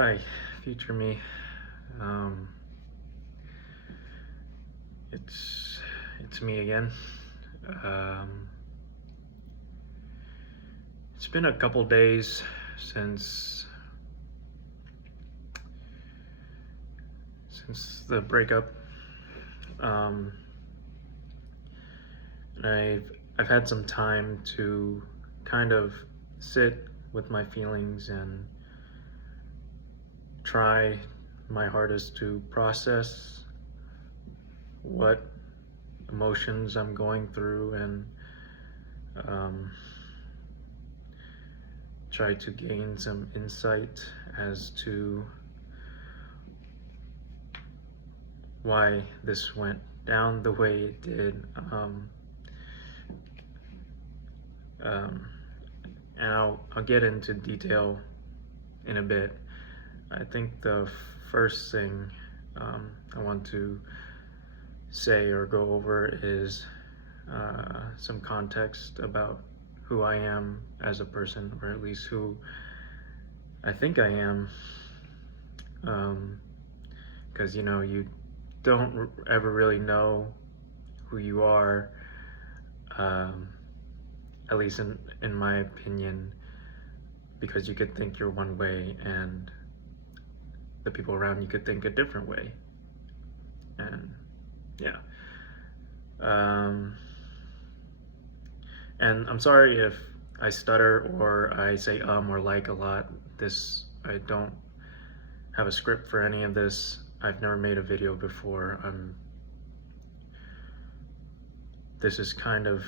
Hi, future me. Um, it's me again. Um, it's been a couple days since the breakup. Um, and I've had some time to kind of sit with my feelings and try my hardest to process what emotions I'm going through and um, try to gain some insight as to why this went down the way it did. Um, and I'll get into detail in a bit. I think the first thing I want to say or go over is some context about who I am as a person, or at least who I think I am. Because you don't ever really know who you are, at least in my opinion, because you could think you're one way and the people around you could think a different way. And yeah. And I'm sorry if I stutter or I say or like a lot. I don't have a script for any of this. I've never made a video before. This is kind of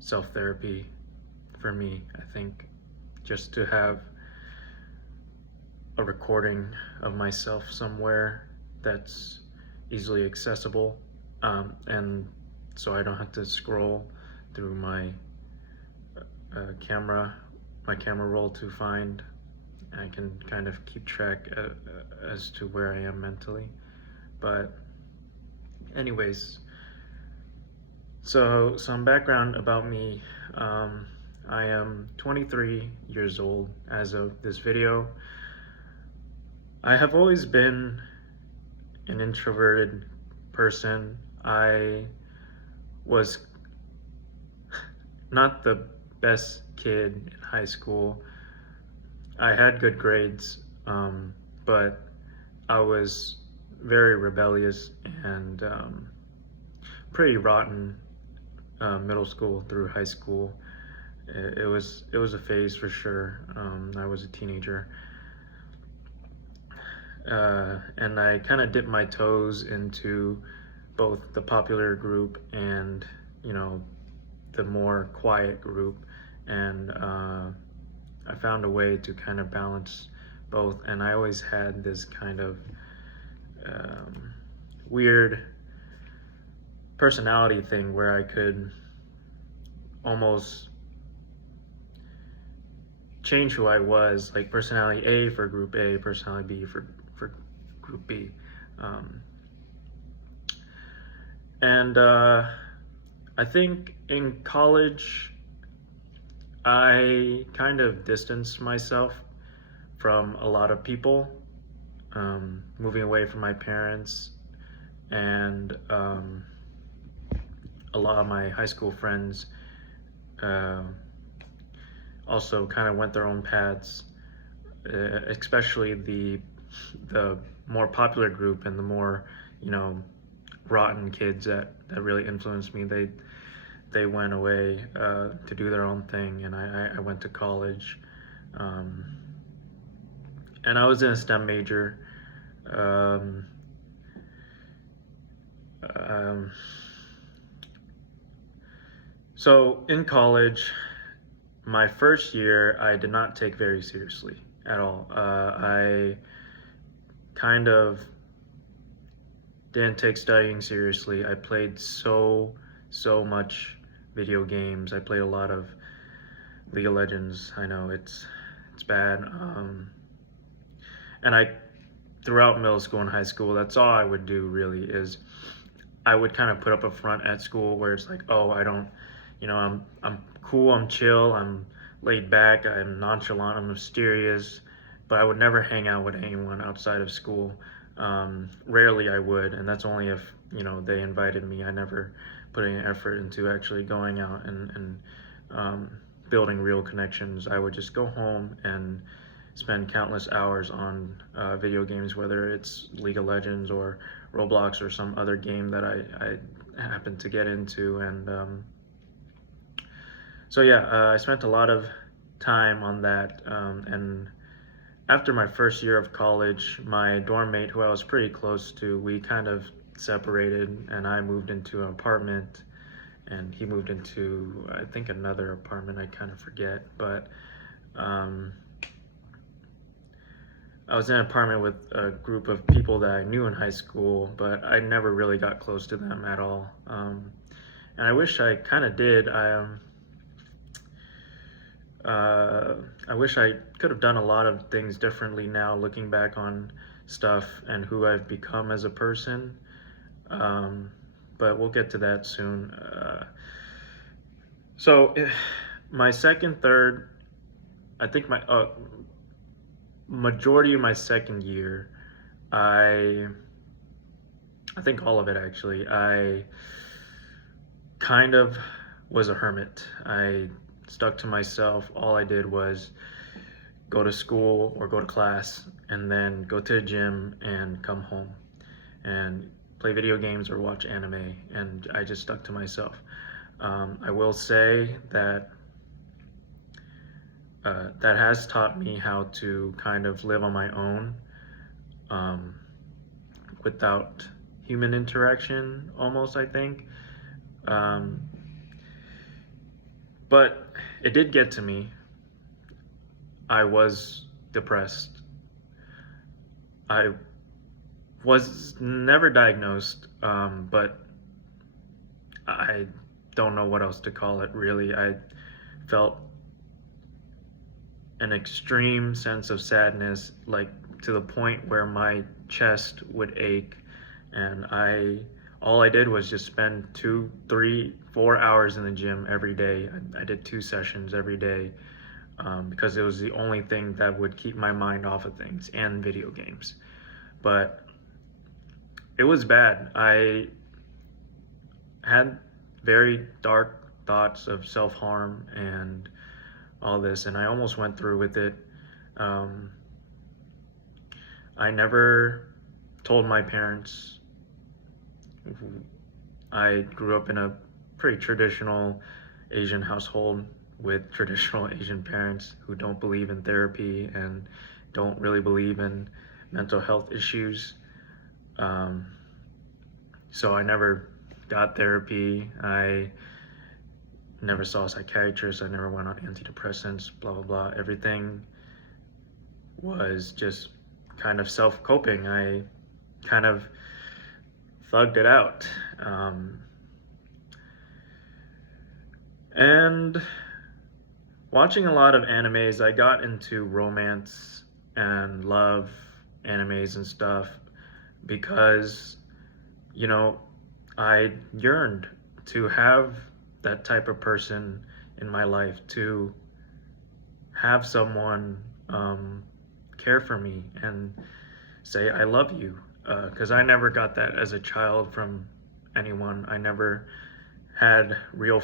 self-therapy for me, I think, just to have a recording of myself somewhere that's easily accessible, and so I don't have to scroll through my camera roll to find. I can kind of keep track as to where I am mentally. But anyways, so some background about me. I am 23 years old as of this video. I have always been an introverted person. I was not the best kid in high school. I had good grades, but I was very rebellious and pretty rotten middle school through high school. It was a phase for sure. I was a teenager, and I kind of dipped my toes into both the popular group and the more quiet group, and I found a way to kind of balance both. And I always had this kind of weird personality thing where I could almost change who I was, like personality A for group A, personality B for group B. And I think in college I kind of distanced myself from a lot of people, moving away from my parents, and a lot of my high school friends also kind of went their own paths, especially the more popular group and the more rotten kids that really influenced me. They went away to do their own thing, and I went to college, and I was in a STEM major. So in college, my first year, I did not take very seriously at all. I kind of didn't take studying seriously. I played so much video games. I played a lot of League of Legends. I know it's bad. And throughout middle school and high school, that's all I would do really, is I would kind of put up a front at school where it's like, oh, I don't, I'm cool, I'm chill, I'm laid back, I'm nonchalant, I'm mysterious, but I would never hang out with anyone outside of school. Rarely I would, and that's only if they invited me. I never put any effort into actually going out and building real connections. I would just go home and spend countless hours on video games, whether it's League of Legends or Roblox or some other game that I happen to get into. And so yeah, I spent a lot of time on that. And after my first year of college, my dorm mate, who I was pretty close to, we kind of separated, and I moved into an apartment, and he moved into, I think, another apartment. I kind of forget, but I was in an apartment with a group of people that I knew in high school, but I never really got close to them at all. And I wish I kind of did. I wish I could have done a lot of things differently now, looking back on stuff and who I've become as a person. But we'll get to that soon. So, my second, third, I think my majority of my second year, I think all of it actually, I kind of was a hermit. I stuck to myself. All I did was go to school or go to class and then go to the gym and come home and play video games or watch anime, and I just stuck to myself. I will say that that has taught me how to kind of live on my own without human interaction, almost, I think. But it did get to me. I was depressed. I was never diagnosed, but I don't know what else to call it, really. I felt an extreme sense of sadness, like to the point where my chest would ache, and all I did was just spend 2, 3, 4 hours in the gym every day. I did 2 sessions every day because it was the only thing that would keep my mind off of things, and video games. But it was bad. I had very dark thoughts of self-harm and all this, and I almost went through with it. I never told my parents. I grew up in a pretty traditional Asian household with traditional Asian parents who don't believe in therapy and don't really believe in mental health issues. So I never got therapy. I never saw a psychiatrist. I never went on antidepressants, blah, blah, blah. Everything was just kind of self-coping. I kind of thugged it out. And watching a lot of animes, I got into romance and love animes and stuff because, I yearned to have that type of person in my life, to have someone care for me and say, I love you. Because I never got that as a child from anyone. I never had real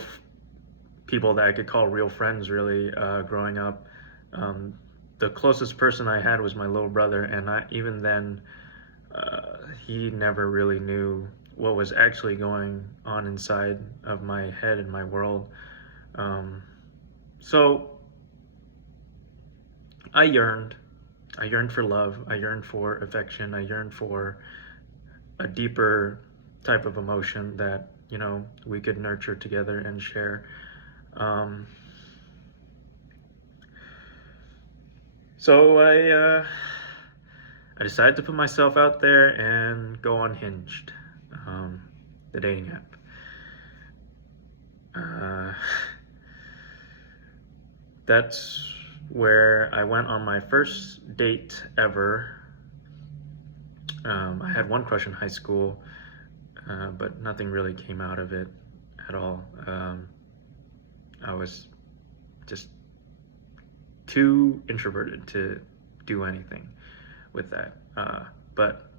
people that I could call real friends, really, growing up. The closest person I had was my little brother, and even then, he never really knew what was actually going on inside of my head and my world. So I yearned for love. I yearned for affection. I yearned for a deeper type of emotion that, we could nurture together and share. So I decided to put myself out there and go on Hinged, the dating app. That's where I went on my first date ever. I had one crush in high school, but nothing really came out of it at all. I was just too introverted to do anything with that. But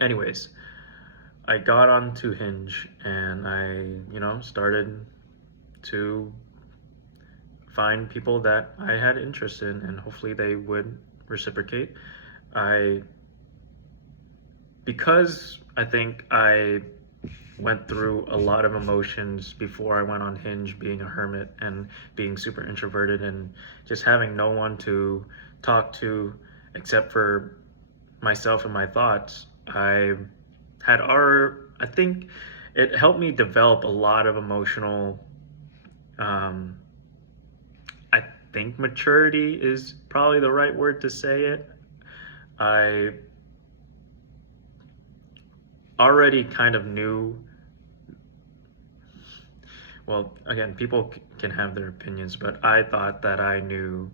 anyways, I got onto Hinge and I started to find people that I had interest in, and hopefully they would reciprocate. I Because I think I went through a lot of emotions before I went on Hinge, being a hermit and being super introverted and just having no one to talk to except for myself and my thoughts. I think it helped me develop a lot of emotional, um, I think maturity is probably the right word to say it. I already kind of knew. Well, again, people can have their opinions, but I thought that I knew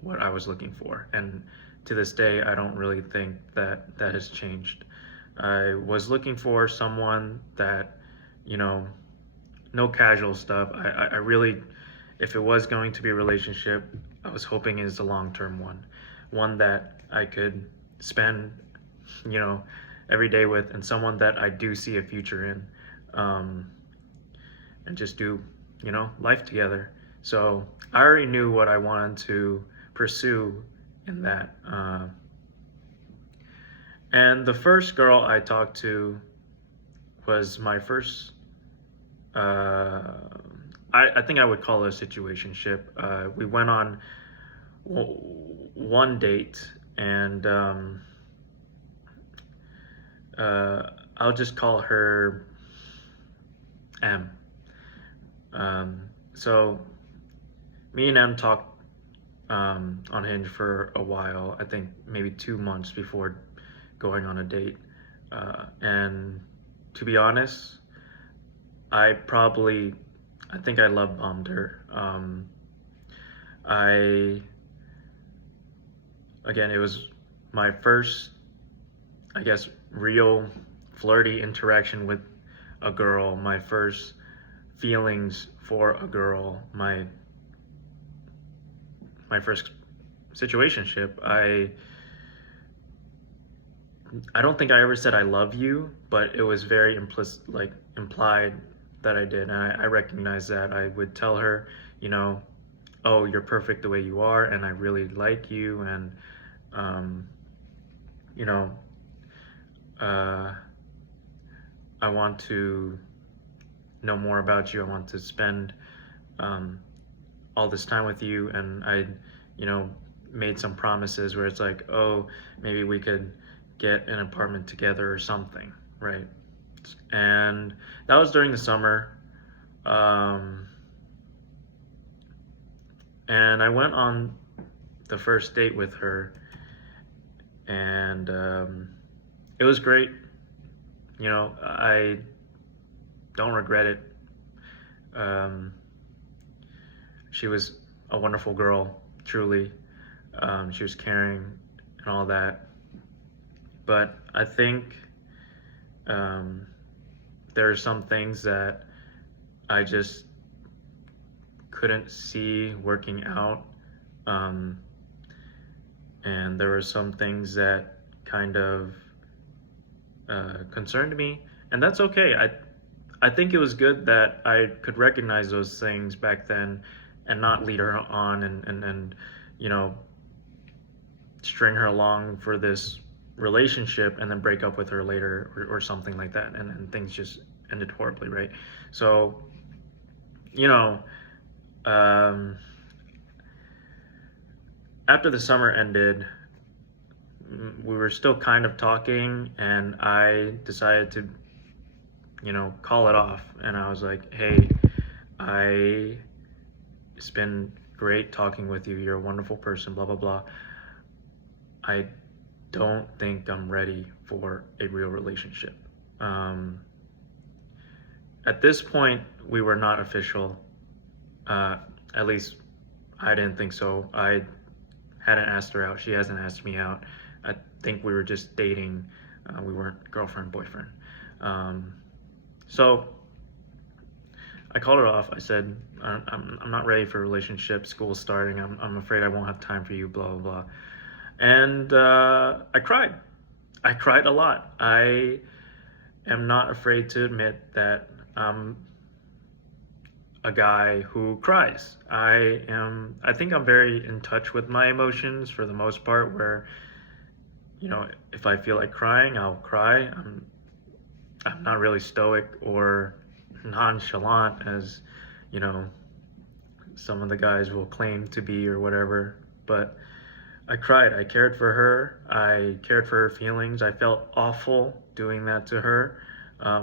what I was looking for. And to this day, I don't really think that that has changed. I was looking for someone that, you know, no casual stuff. I really, if it was going to be a relationship, I was hoping it's a long-term one that I could spend, you know, every day with, and someone that I do see a future in. And just do, life together. So I already knew what I wanted to pursue in that. And the first girl I talked to was my first, I think I would call it a situationship. We went on one date, and I'll just call her M. So me and M talked on Hinge for a while, I think maybe 2 months before going on a date. And to be honest, I think I love bombed her. Again, it was my first, I guess, real flirty interaction with a girl, my first feelings for a girl, my first situationship. I don't think I ever said I love you, but it was very implied that I did, and I recognized that. I would tell her, oh, you're perfect the way you are, and I really like you, and you know, I want to know more about you. I want to spend all this time with you. And I, made some promises where it's like, oh, maybe we could get an apartment together or something, right? And that was during the summer. And I went on the first date with her, and it was great. I don't regret it. She was a wonderful girl, truly. She was caring and all that. But I think there are some things that I just couldn't see working out. And there were some things that kind of concerned me, and that's okay. I think it was good that I could recognize those things back then and not lead her on and string her along for this relationship and then break up with her later or something like that, and things just ended horribly, right? So after the summer ended, we were still kind of talking, and I decided to call it off. And I was like, hey, it's been great talking with you, you're a wonderful person, blah blah blah. I don't think I'm ready for a real relationship. At this point, we were not official. At least I didn't think so. I hadn't asked her out, she hasn't asked me out. I think we were just dating. We weren't girlfriend, boyfriend. So I called her off. I said, I'm not ready for a relationship. School's starting. I'm afraid I won't have time for you, blah, blah, blah. And I cried. I cried a lot. I am not afraid to admit that I'm a guy who cries. I think I'm very in touch with my emotions for the most part, where, if I feel like crying, I'll cry. I'm not really stoic or nonchalant as, you know, some of the guys will claim to be or whatever. But I cried. I cared for her. I cared for her feelings. I felt awful doing that to her,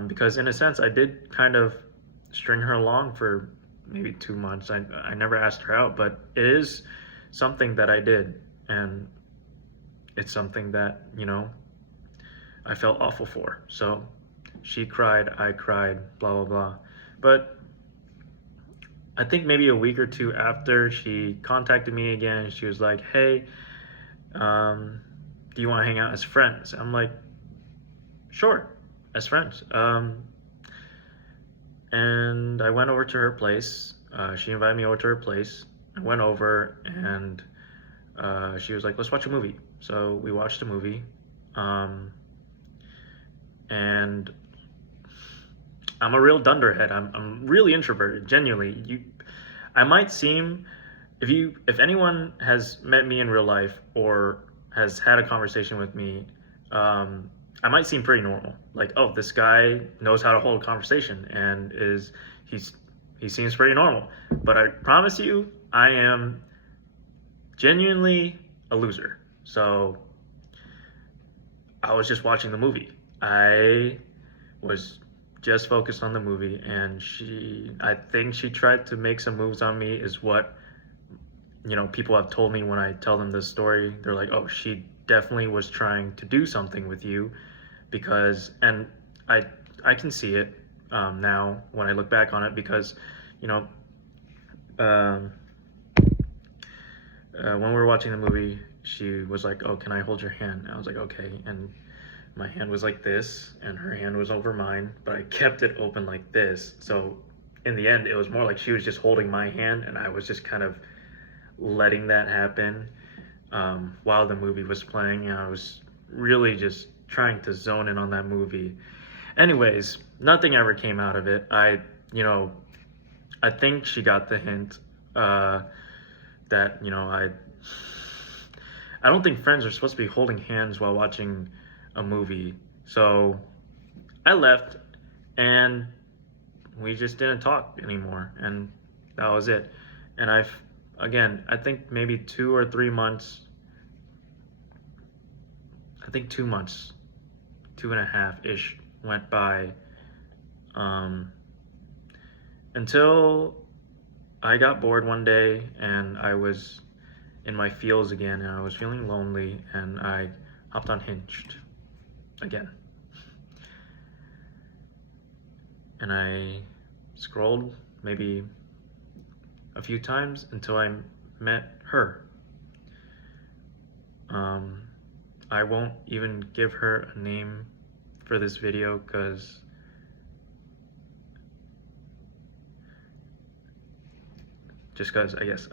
because, in a sense, I did kind of string her along for maybe 2 months. I never asked her out, but it is something that I did. And it's something that, I felt awful for. So she cried, I cried, blah, blah, blah. But I think maybe a week or two after, she contacted me again and she was like, hey, do you want to hang out as friends? I'm like, sure, as friends. And I went over to her place. She invited me over to her place. I went over and she was like, let's watch a movie. So we watched a movie. And I'm a real dunderhead. I'm really introverted, genuinely. I might seem, if anyone has met me in real life or has had a conversation with me, I might seem pretty normal. Like, oh, this guy knows how to hold a conversation and he seems pretty normal. But I promise you, I am genuinely a loser. So I was just watching the movie. I was just focused on the movie, and I think she tried to make some moves on me, is what, people have told me when I tell them this story. They're like, oh, she definitely was trying to do something with you, and I can see it now when I look back on it, because, when we were watching the movie, she was like, oh, can I hold your hand? I was like, okay. And my hand was like this, and her hand was over mine, but I kept it open like this. So in the end, it was more like she was just holding my hand, and I was just kind of letting that happen while the movie was playing. And I was really just trying to zone in on that movie. Anyways, nothing ever came out of it. I think she got the hint that, I don't think friends are supposed to be holding hands while watching a movie. So I left, and we just didn't talk anymore, and that was it. And I think maybe 2 or 3 months, I think 2 months, 2.5-ish went by, until I got bored one day, and I was in my feels again, and I was feeling lonely, and I hopped on Hinge again. And I scrolled maybe a few times until I met her. I won't even give her a name for this video, because I guess.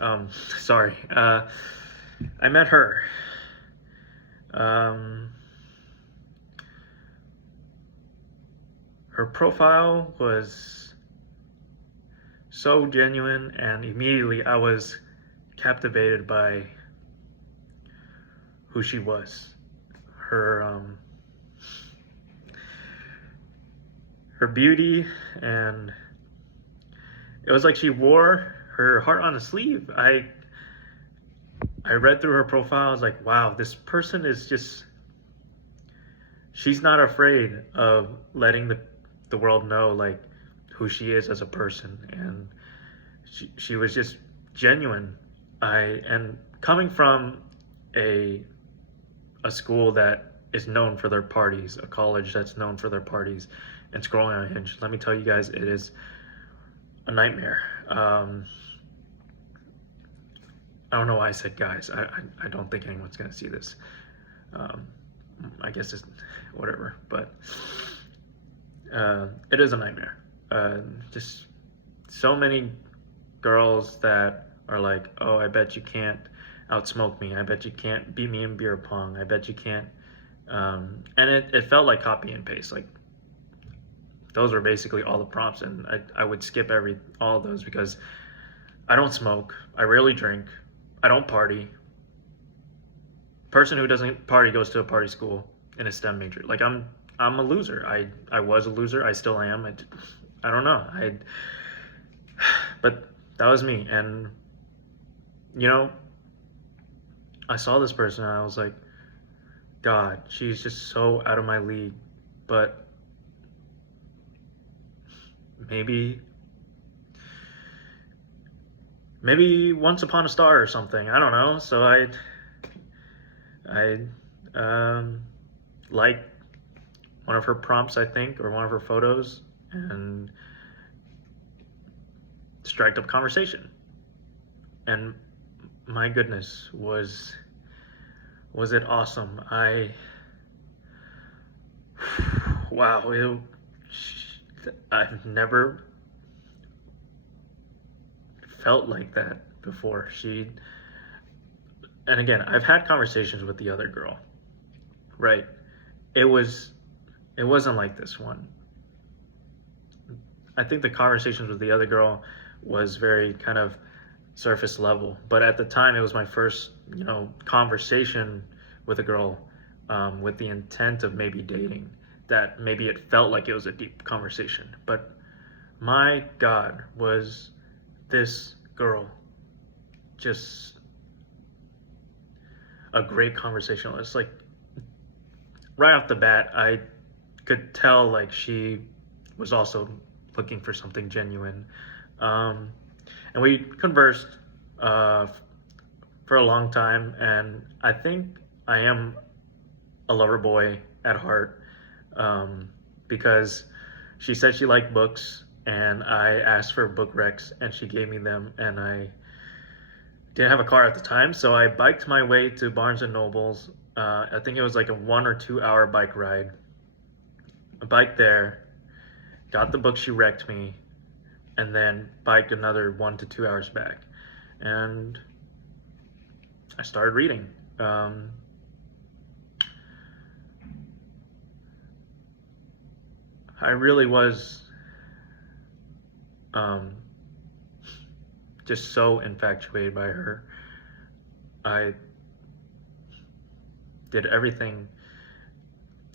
Sorry. I met her. Her profile was so genuine, and immediately I was captivated by who she was. Her beauty, and it was like she wore her heart on a sleeve. I read through her profile. I was like, wow, this person is just, she's not afraid of letting the world know, like, who she is as a person. And she was just genuine. And coming from a school that is known for their parties, a college that's known for their parties, and scrolling on Hinge, let me tell you guys, it is a nightmare. I don't know why I said guys. I don't think anyone's gonna see this. I guess it's whatever, but it is a nightmare. Just so many girls that are like, oh, I bet you can't outsmoke me. I bet you can't beat me in beer pong. I bet you can't. And it felt like copy and paste. Like those were basically all the prompts, and I would skip all of those because I don't smoke. I rarely drink. I don't party. Person who doesn't party goes to a party school in a STEM major. Like I'm a loser. I was a loser. I still am. I don't know. But that was me. And you know, I saw this person and I was like, God, she's just so out of my league. But maybe once upon a star or something. I don't know. So I liked one of her prompts, I think, or one of her photos, and striked up conversation. And my goodness, was it awesome. Wow, I've never felt like that before. And again, I've had conversations with the other girl, right? It wasn't like this one. I think the conversations with the other girl was very kind of surface level, but at the time it was my first, conversation with a girl, with the intent of maybe dating, that maybe it felt like it was a deep conversation. But my God, was this girl just a great conversationalist. Like right off the bat, I could tell like she was also looking for something genuine. And we conversed for a long time, and I think I am a lover boy at heart, because she said she liked books, and I asked for book recs, and she gave me them, and I didn't have a car at the time, so I biked my way to Barnes and Nobles. I think it was like a 1 or 2 hour bike ride. I biked there, got the book she recced me, and then biked another 1 to 2 hours back. And I started reading. I really was just so infatuated by her. I did everything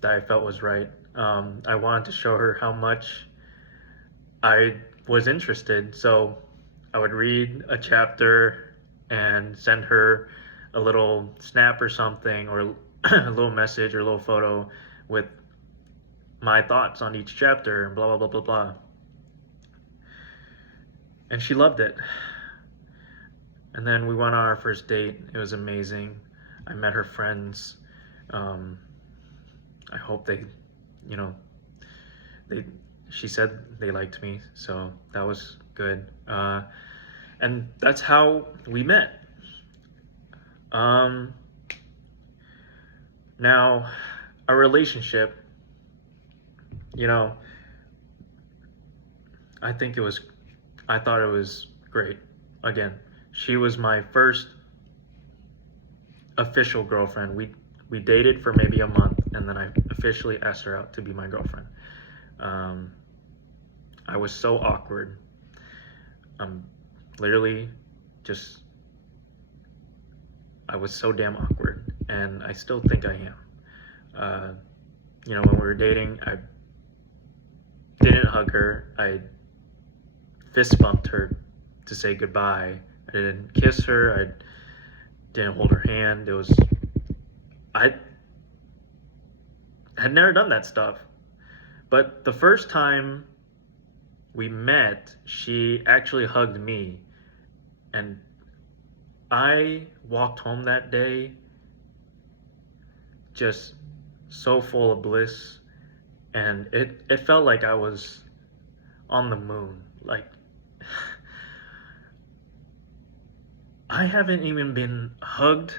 that I felt was right. I wanted to show her how much I was interested, so I would read a chapter and send her a little snap or something, or a little message or a little photo with my thoughts on each chapter, and blah blah blah blah blah. And she loved it. And then we went on our first date. It was amazing. I met her friends. I hope she said they liked me, so that was good. And that's how we met. Now, a relationship, I thought it was great. Again, she was my first official girlfriend. We dated for maybe a month, and then I officially asked her out to be my girlfriend. I was so awkward. Literally just, I was so damn awkward, and I still think I am. When we were dating, I didn't hug her. I fist bumped her to say goodbye. I didn't kiss her. I didn't hold her hand. I had never done that stuff. But the first time we met, she actually hugged me. And I walked home that day just so full of bliss. And it felt like I was on the moon. Like, I haven't even been hugged.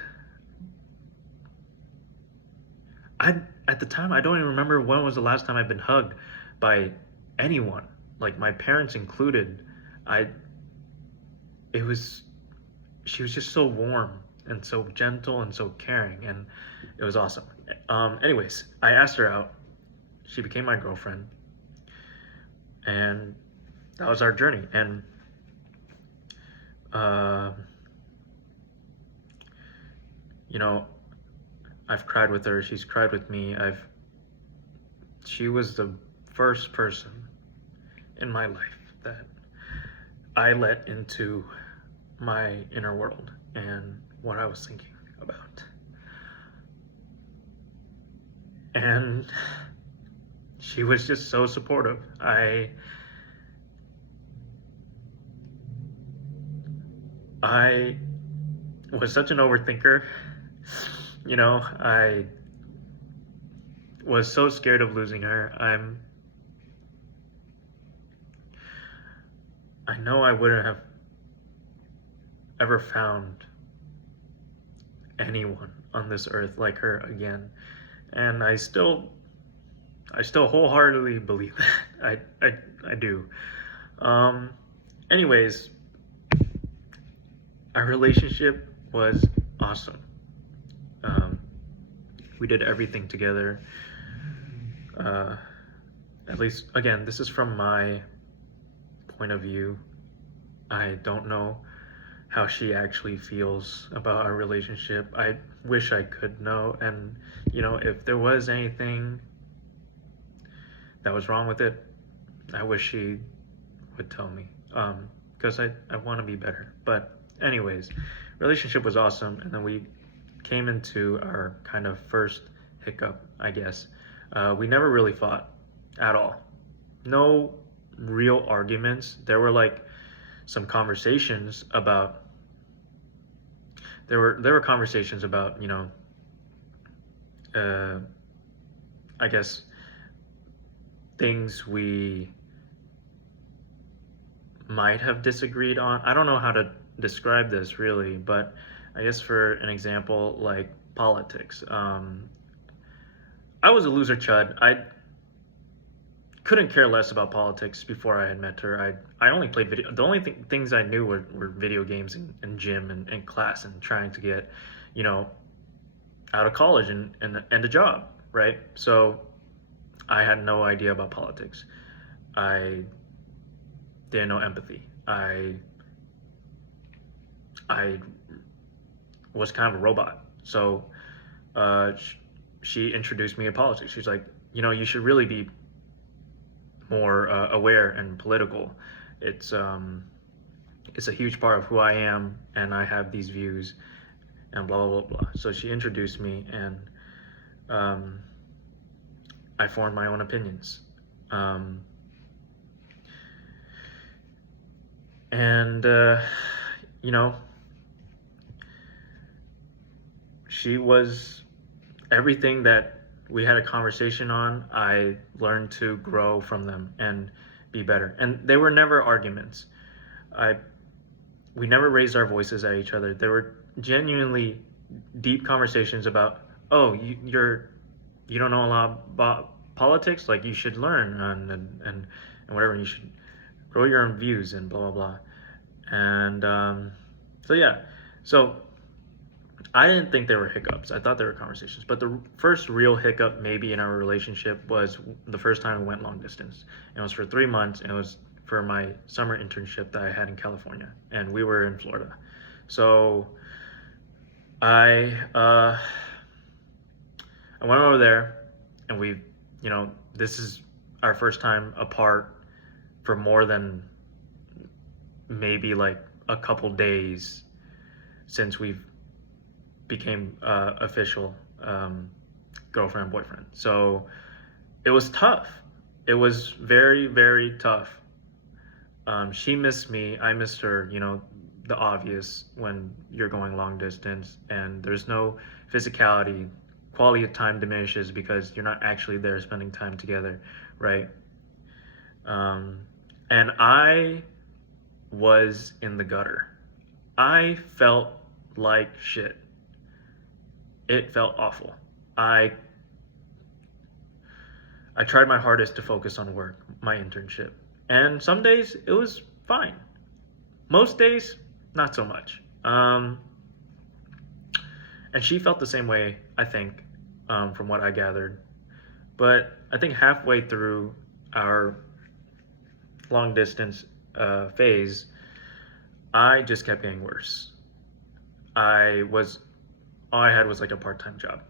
At the time, I don't even remember when was the last time I've been hugged by anyone, like my parents included. She was just so warm. and so gentle and so caring, and it was awesome. Anyways, I asked her out. She became my girlfriend, and that was our journey. And you know, I've cried with her. She's cried with me. She was the first person in my life that I let into my inner world and what I was thinking about. And she was just so supportive. I was such an overthinker. I was so scared of losing her. I know I wouldn't have ever found anyone on this earth like her again. And I still wholeheartedly believe that. I do. Anyways, our relationship was awesome. We did everything together. At least, again, this is from my point of view. I don't know how she actually feels about our relationship. I wish I could know. And, if there was anything that was wrong with it, I wish she would tell me. Because I want to be better. But anyways, relationship was awesome. And then we came into our kind of first hiccup, I guess. We never really fought at all. No real arguments. There were like some conversations about there were conversations about, I guess things we might have disagreed on. I don't know how to describe this really, but I guess for an example, like politics. I was a loser chud. I couldn't care less about politics before I had met her. I only played video. The only things I knew were video games and gym and class and trying to get, out of college and a job, right? So I had no idea about politics. I didn't know empathy. I was kind of a robot. So she introduced me to politics. She's like, you should really be more aware and political. It's a huge part of who I am, and I have these views, and blah blah blah blah. So she introduced me, and I formed my own opinions. She was everything that we had a conversation on. I learned to grow from them and be better. And they were never arguments. We never raised our voices at each other. There were genuinely deep conversations about, oh, you don't know a lot about politics, like you should learn and whatever. You should grow your own views and blah blah blah. And so I didn't think there were hiccups. I thought there were conversations. But the first real hiccup maybe in our relationship was the first time we went long distance. And it was for 3 months, and it was for my summer internship that I had in California. And we were in Florida. So I went over there, and this is our first time apart for more than maybe like a couple days since we've became official girlfriend and boyfriend. So it was tough. It was very, very tough. She missed me. I missed her, the obvious when you're going long distance and there's no physicality. Quality of time diminishes because you're not actually there spending time together, right? And I was in the gutter. I felt like shit. It felt awful. I tried my hardest to focus on work, my internship. And some days it was fine. Most days, not so much. And she felt the same way, I think, from what I gathered. But I think halfway through our long distance phase, I just kept getting worse. I was all I had was like a part-time job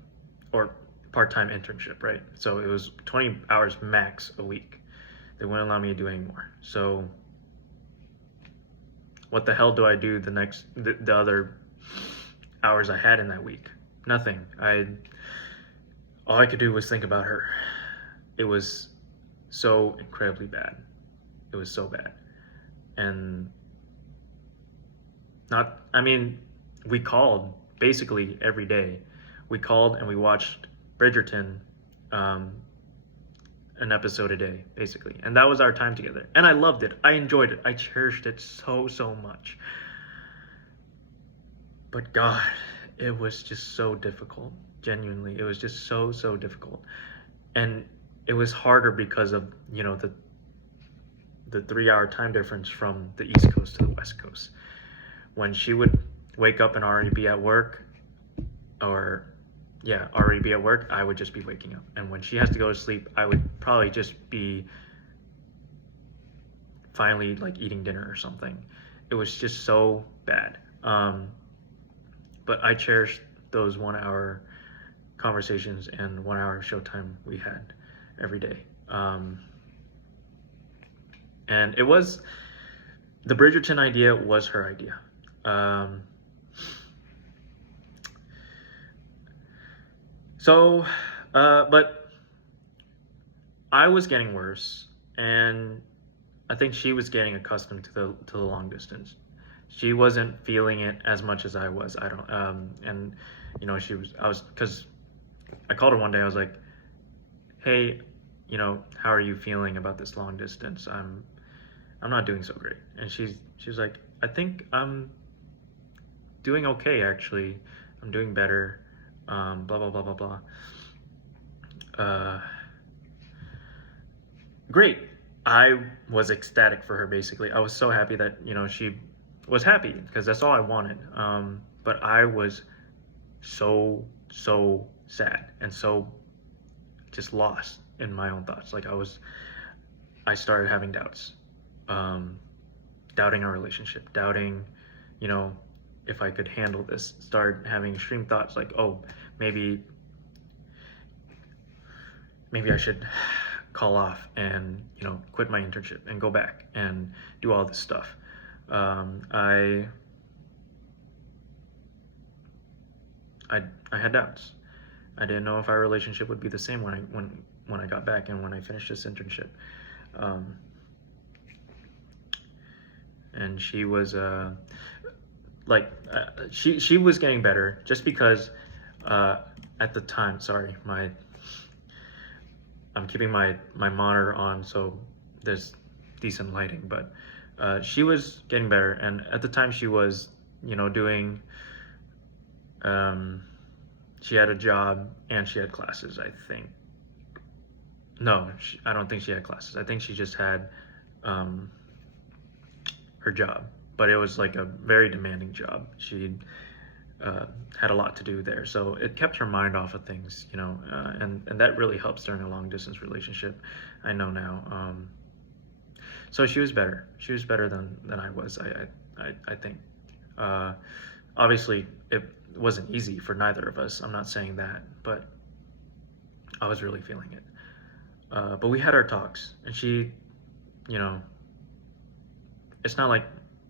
or part-time internship, right? So it was 20 hours max a week. They wouldn't allow me to do any more. So what the hell do I do the other hours I had in that week? Nothing. All I could do was think about her. It was so incredibly bad. It was so bad. And not I mean, we called basically every day. We called and we watched Bridgerton, an episode a day, basically. And that was our time together. And I loved it. I enjoyed it. I cherished it so much. But God, it was just so difficult. Genuinely, it was just so difficult. And it was harder because of, the 3 hour time difference from the East Coast to the West Coast. When she would wake up and already be at work, I would just be waking up. And when she has to go to sleep, I would probably just be finally like eating dinner or something. It was just so bad. But I cherished those 1 hour conversations and 1 hour showtime we had every day. And it was, the Bridgerton idea was her idea. But I was getting worse, and I think she was getting accustomed to the long distance. She wasn't feeling it as much as I was. Because I called her one day. I was like, "Hey, how are you feeling about this long distance? I'm not doing so great." And she was like, "I think I'm doing okay, actually. I'm doing better. Blah blah blah blah blah." Great. I was ecstatic for her. Basically, I was so happy that she was happy, because that's all I wanted. But I was so sad and so just lost in my own thoughts. Like I started having doubts, doubting our relationship, doubting, if I could handle this. Started having extreme thoughts like, oh, maybe I should call off and quit my internship and go back and do all this stuff. I had doubts. I didn't know if our relationship would be the same when I got back and when I finished this internship. And she was she was getting better, just because at the time, sorry, I'm keeping my monitor on so there's decent lighting, but she was getting better. And at the time she was doing, she had a job and she had classes, I think. No, I don't think she had classes. I think she just had her job, but it was like a very demanding job. She had a lot to do there, so it kept her mind off of things, and that really helps during a long distance relationship, I know now. So she was better. She was better than I was, I think. Obviously, it wasn't easy for neither of us. I'm not saying that, but I was really feeling it. But we had our talks, and she, it's not like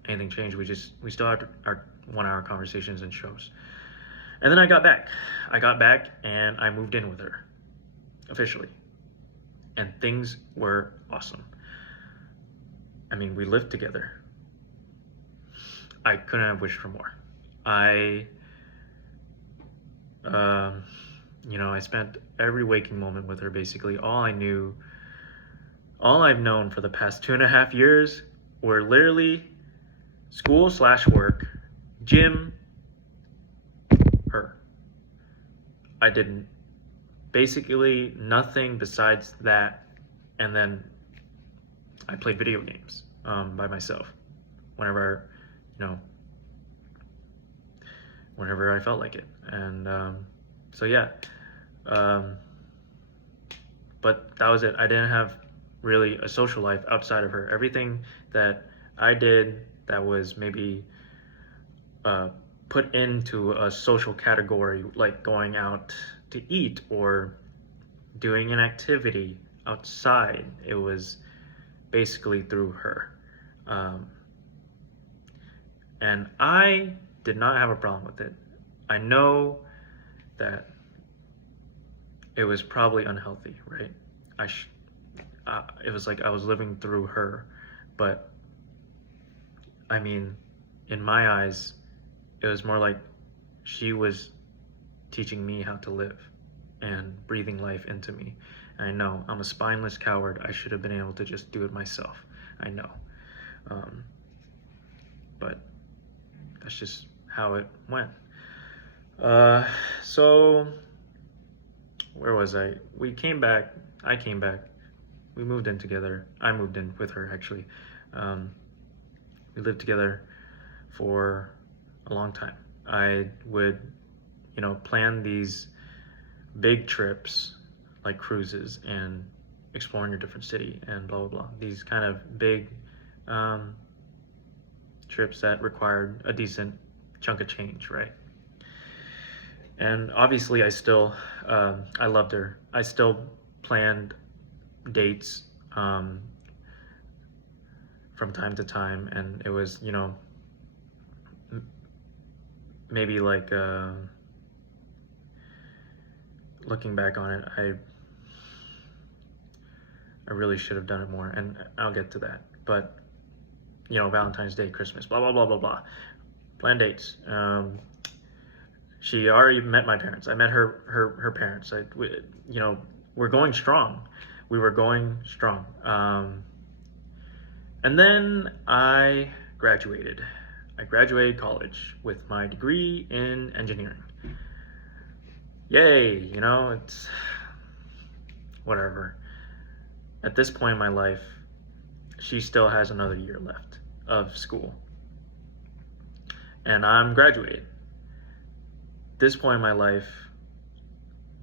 anything changed. We still had our 1 hour conversations and shows. And then I got back and I moved in with her officially, and things were awesome. I mean, we lived together. I couldn't have wished for more. I spent every waking moment with her, basically. All I've known for the past 2.5 years were literally school/work, gym, her. I did basically nothing besides that, and then I played video games by myself whenever I felt like it. And so yeah, um, but that was it. I didn't have really a social life outside of her. Everything that I did that was maybe uh, put into a social category, like going out to eat or doing an activity outside, it was basically through her. Um, and I did not have a problem with it. I know that it was probably unhealthy, right? It was like I was living through her, but I mean, in my eyes, it was more like she was teaching me how to live and breathing life into me. And I know I'm a spineless coward. I should have been able to just do it myself. I know. Um, but that's just how it went. Uh, so, where was I? We came back. I came back. We moved in together. I moved in with her, actually. Um, we lived together for a long time. I would, plan these big trips like cruises and exploring a different city and blah blah blah. These kind of big um, trips that required a decent chunk of change, right? And obviously, I loved her. I still planned dates from time to time, and it was, maybe like looking back on it, I really should have done it more, and I'll get to that. But Valentine's Day, Christmas, blah blah blah blah blah. Plan dates. She already met my parents. I met her parents. We're going strong. We were going strong. And then I graduated. I graduated college with my degree in engineering. Yay! It's whatever. At this point in my life, she still has another year left of school. And I'm graduated. This point in my life,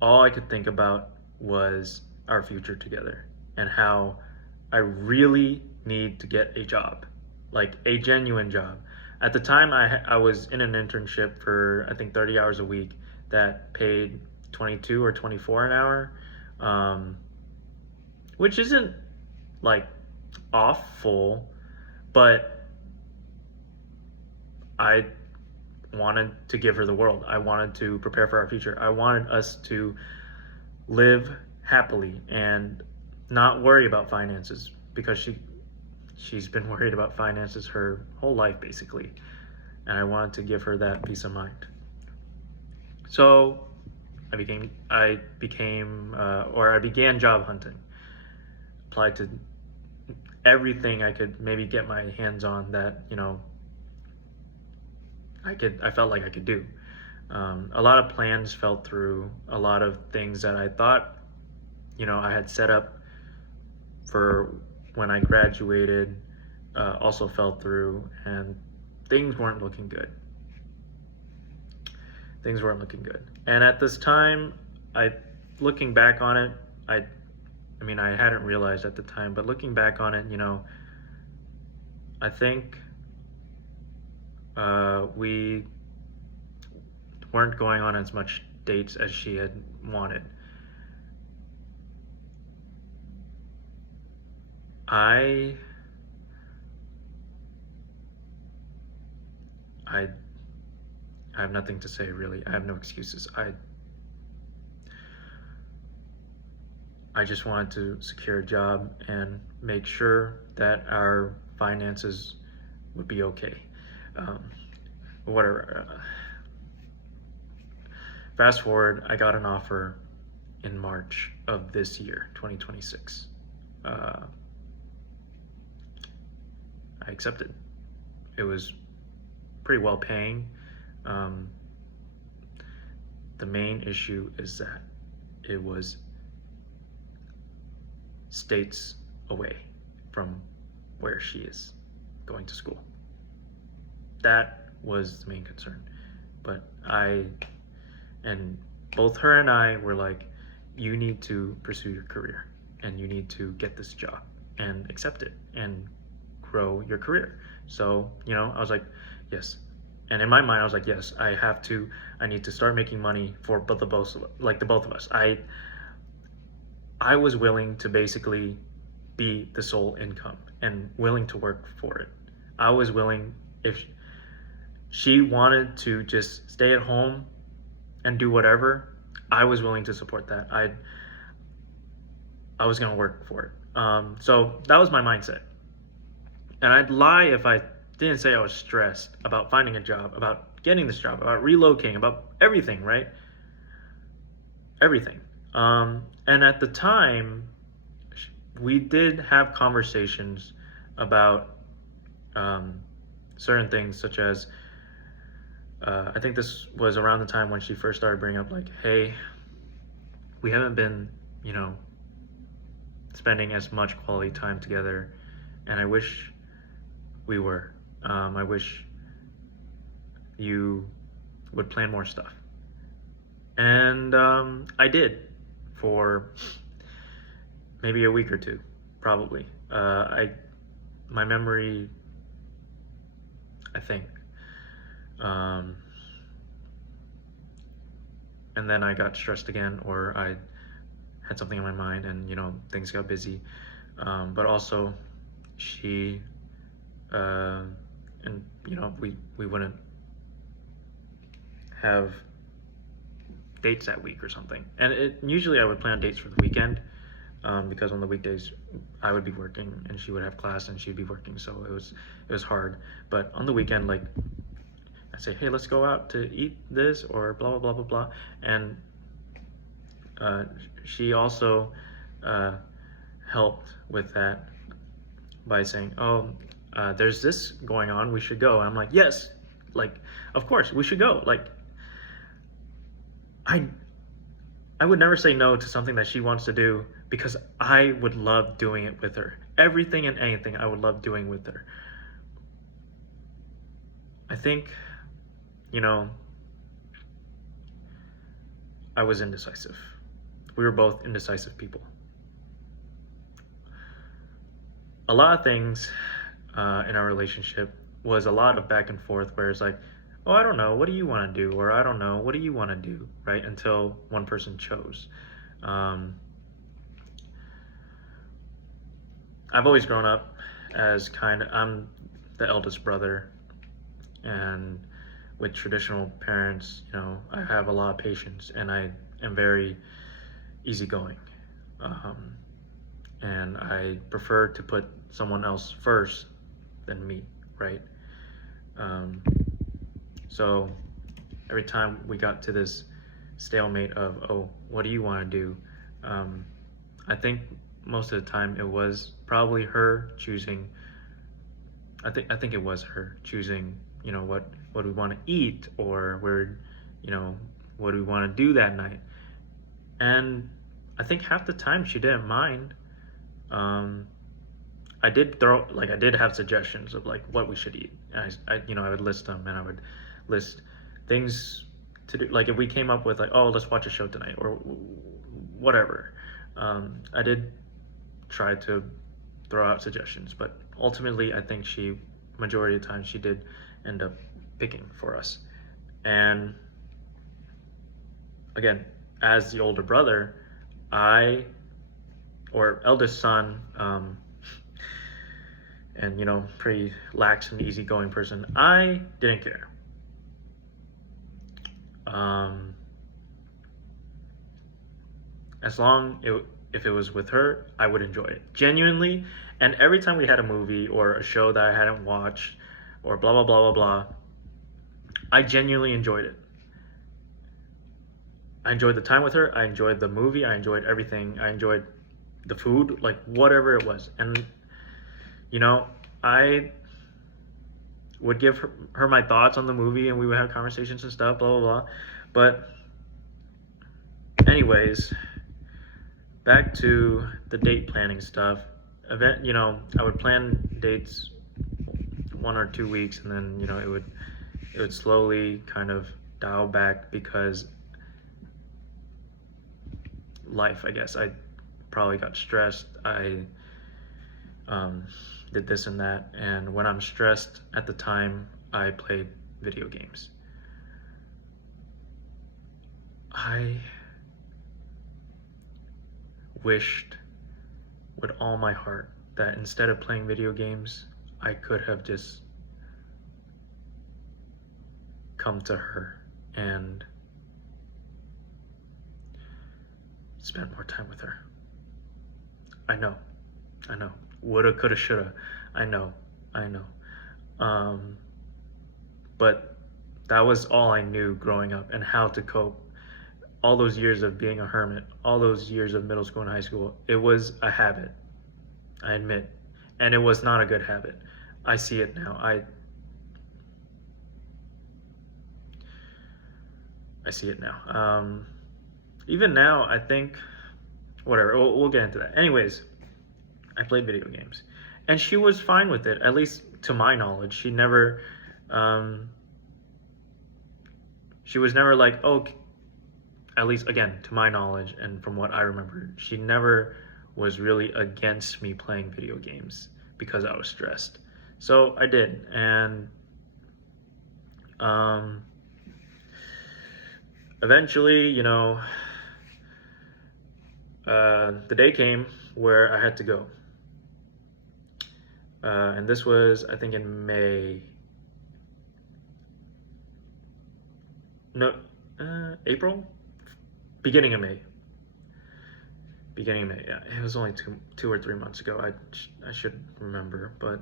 all I could think about was our future together and how I really need to get a job, like a genuine job. At the time, I was in an internship for, I think, 30 hours a week that paid 22 or 24 an hour, which isn't like awful, but I wanted to give her the world. I wanted to prepare for our future. I wanted us to live happily and not worry about finances, because she's been worried about finances her whole life basically, and I wanted to give her that peace of mind. So I began job hunting. Applied to everything I could maybe get my hands on that I felt like I could do. A lot of plans fell through. A lot of things that I thought I had set up for when I graduated also fell through, and things weren't looking good. And at this time, looking back on it, I hadn't realized at the time, but looking back on it, I think we weren't going on as much dates as she had wanted. I have nothing to say, really. I have no excuses. I just wanted to secure a job and make sure that our finances would be okay. Whatever. Fast forward, I got an offer in March of this year, 2026. I accepted. It was pretty well paying. The main issue is that it was states away from where she is going to school. That was the main concern. But I And both her and I were like, you need to pursue your career and you need to get this job and accept it and grow your career. So, I was like, yes. And in my mind, I was like, yes, I need to start making money for the both of us. I was willing to basically be the sole income and willing to work for it. I was willing, if she wanted to just stay at home and do whatever, I was willing to support that. I was gonna work for it. So that was my mindset. And I'd lie if I didn't say I was stressed about finding a job, about getting this job, about relocating, about everything, right? Everything. And at the time, we did have conversations about certain things, such as I think this was around the time when she first started bringing up, like, hey, we haven't been, spending as much quality time together, and I wish we were. I wish you would plan more stuff. And I did for maybe a week or two, probably. My memory, I think. And then I got stressed again, or I had something in my mind, and things got busy. But also, she and we wouldn't have dates that week or something. And usually I would plan dates for the weekend, because on the weekdays I would be working and she would have class and she'd be working, so it was hard. But on the weekend, like, I say, hey, let's go out to eat this, or blah blah blah blah blah. And she also helped with that by saying, oh, there's this going on, we should go. And I'm like, yes, like, of course we should go. Like, I would never say no to something that she wants to do, because I would love doing it with her. Everything and anything I would love doing with her. I think, I was indecisive. We were both indecisive people. A lot of things in our relationship was a lot of back and forth, where it's like, oh, I don't know, what do you want to do? Or I don't know, what do you want to do? Right? Until one person chose. I've always grown up as I'm the eldest brother, and with traditional parents, I have a lot of patience, and I am very easygoing. And I prefer to put someone else first than me, right? So every time we got to this stalemate of, oh, what do you want to do? I think most of the time it was probably her choosing. I think it was her choosing, what we want to eat, or where, what do we want to do that night. And I think half the time she didn't mind. I did have suggestions of, like, what we should eat. And I would list them, and I would list things to do. Like, if we came up with, like, oh, let's watch a show tonight, or whatever. I did try to throw out suggestions, but ultimately I think majority of the time she did end up picking for us. And again, as the older brother, or eldest son, and pretty lax and easygoing person, I didn't care. As long if it was with her, I would enjoy it genuinely. And every time we had a movie or a show that I hadn't watched, or blah blah blah blah blah, I genuinely enjoyed it. I enjoyed the time with her. I enjoyed the movie. I enjoyed everything. I enjoyed the food, like, whatever it was. And I would give her my thoughts on the movie, and we would have conversations and stuff, blah blah blah. But anyways, back to the date planning stuff. I would plan dates 1 or 2 weeks, and then it would slowly kind of dial back, because life, I guess. I probably got stressed. I did this and that. And when I'm stressed at the time, I played video games. I wished with all my heart that instead of playing video games, I could have just come to her and spent more time with her. I know. Woulda, coulda, shoulda. I know. But that was all I knew growing up, and how to cope. All those years of being a hermit, all those years of middle school and high school, it was a habit, I admit. And it was not a good habit. I see it now. I see it now. Even now, I think, whatever, we'll get into that. Anyways, I played video games. And she was fine with it, at least to my knowledge. She was never like, oh, at least, again, to my knowledge and from what I remember, she never was really against me playing video games because I was stressed. So I did. And eventually, the day came where I had to go. And this was, I think, in May. No, April? Beginning of May. Yeah. It was only two or 3 months ago. I should remember, but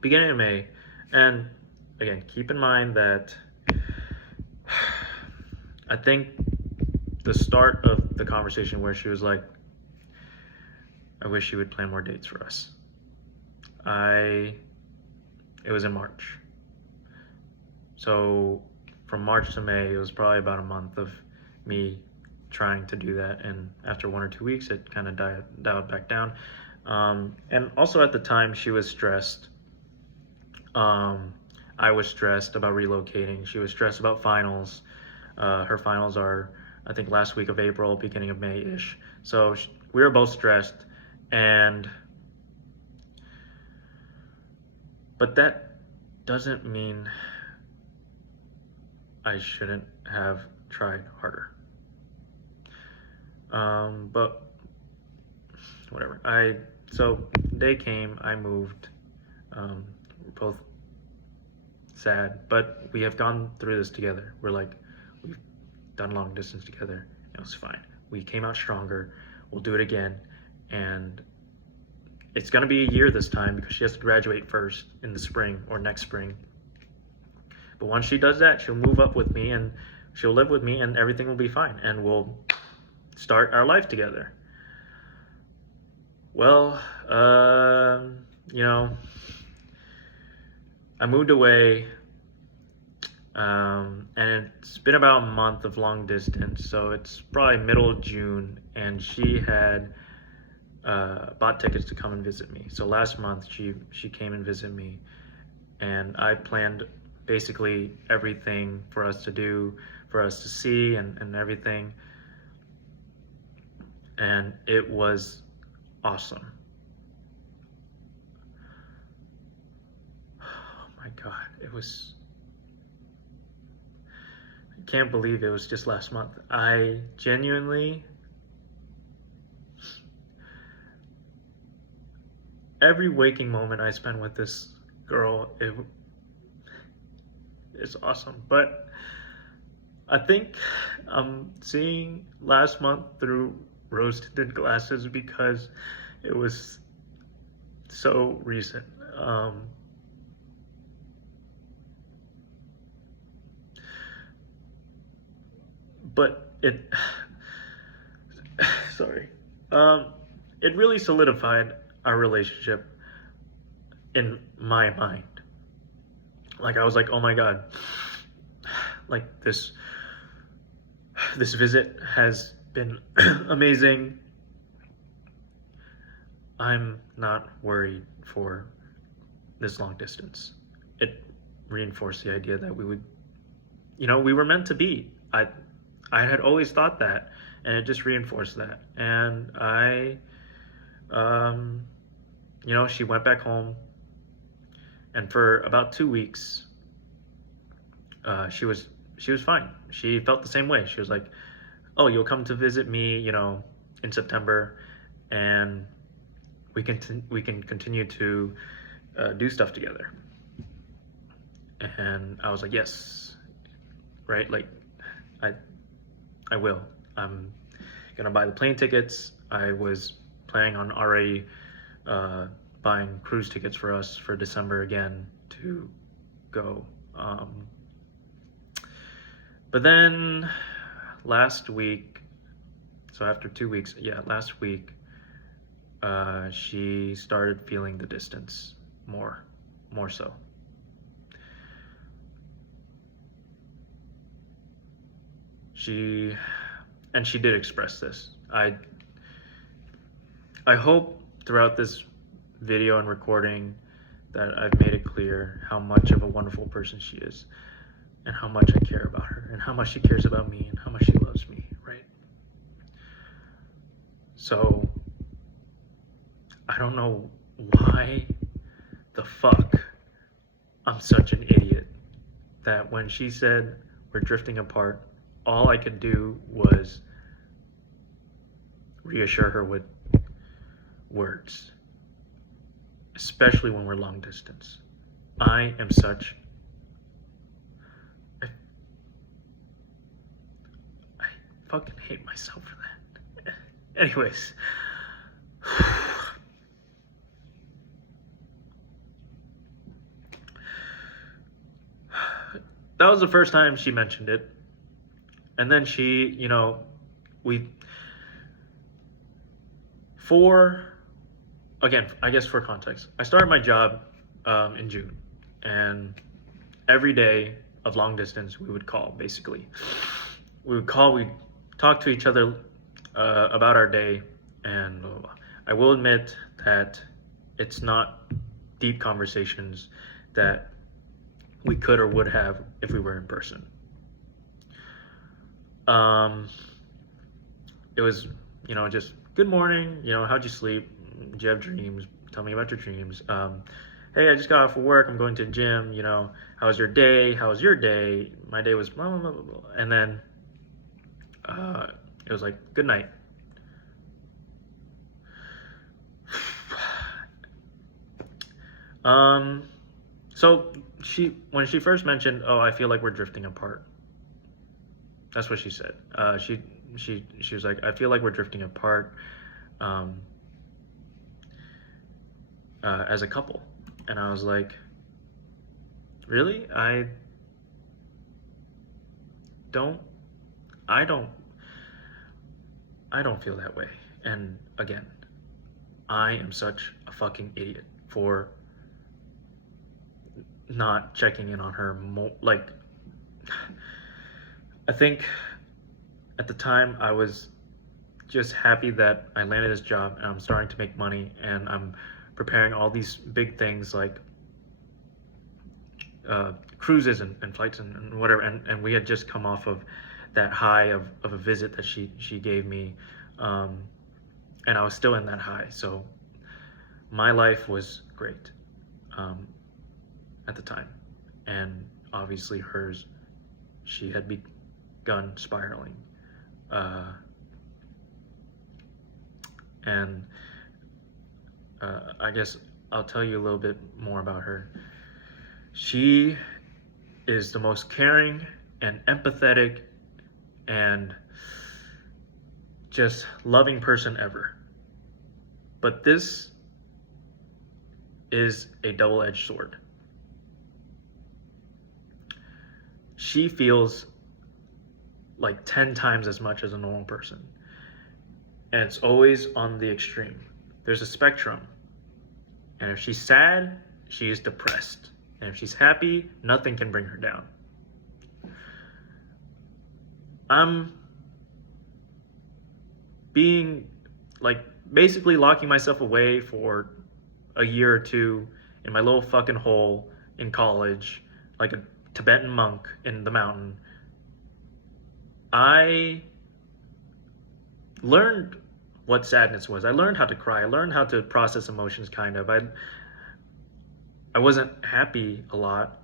beginning of May. And again, keep in mind that I think the start of the conversation where she was like, I wish you would plan more dates for us. It was in March. So from March to May, it was probably about a month of me trying to do that. And after 1 or 2 weeks, it kind of dialed back down. And also at the time, she was stressed. I was stressed about relocating. She was stressed about finals. Her finals are, I think, last week of April, beginning of May-ish. So we were both stressed. But that doesn't mean I shouldn't have tried harder. But whatever. So day came, I moved. We're both sad, but we have gone through this together. We've done long distance together. It was fine. We came out stronger. We'll do it again. And it's going to be a year this time because she has to graduate first in the spring or next spring. But once she does that, she'll move up with me and she'll live with me and everything will be fine. And we'll start our life together. Well, I moved away, and it's been about a month of long distance, so it's probably middle of June, and she had bought tickets to come and visit me. So last month she came and visited me, and I planned basically everything for us to do, for us to see, and everything. And it was awesome. Oh my God, I can't believe it was just last month. I genuinely, every waking moment I spend with this girl, it's awesome. But I think I'm seeing last month through rose-tinted glasses because it was so recent. But it it really solidified our relationship in my mind. Like, I was like, oh my God, like this visit has been amazing. I'm not worried for this long distance. It reinforced the idea that we were meant to be. I had always thought that, and it just reinforced that. And um, she went back home, and for about 2 weeks, she was fine. She felt the same way. She was like, "Oh, you'll come to visit me, in September, and we can continue to do stuff together." And I was like, "Yes, right? Like, I I will. I'm gonna buy the plane tickets. I was planning on already buying cruise tickets for us for December again to go." But then last week, so after 2 weeks, yeah, last week, she started feeling the distance more so. She she did express this. I hope throughout this video and recording that I've made it clear how much of a wonderful person she is, and how much I care about her, and how much she cares about me, and how much she loves me, right? So I don't know why the fuck I'm such an idiot that when she said we're drifting apart, all I could do was reassure her with words, especially when we're long distance. I am such. I fucking hate myself for that. Anyways. That was the first time she mentioned it. And then she, again, I guess for context, I started my job in June, and every day of long distance, we would call, basically. We'd talk to each other about our day, and I will admit that it's not deep conversations that we could or would have if we were in person. It was, just good morning, how'd you sleep? Did you have dreams? Tell me about your dreams. Hey, I just got off of work. I'm going to the gym. How was your day? How was your day? My day was blah, blah, blah, blah. And then it was like, good night. So when she first mentioned, "Oh, I feel like we're drifting apart," that's what she said. She was like, "I feel like we're drifting apart as a couple," and I was like, "Really? I don't feel that way." And again, I am such a fucking idiot for not checking in on her I think at the time I was just happy that I landed this job and I'm starting to make money, and I'm preparing all these big things like cruises and flights and whatever, and we had just come off of that high of a visit that she gave me, and I was still in that high, so my life was great at the time, and obviously hers, she had begun spiraling, and I guess I'll tell you a little bit more about her. She is the most caring and empathetic and just loving person ever. But this is a double-edged sword. She feels like 10 times as much as a normal person. And it's always on the extreme. There's a spectrum. And if she's sad, she is depressed. And if she's happy, nothing can bring her down. I'm being basically locking myself away for a year or two in my little fucking hole in college, like a Tibetan monk in the mountain. I learned what sadness was. I learned how to cry. I learned how to process emotions, kind of. I wasn't happy a lot,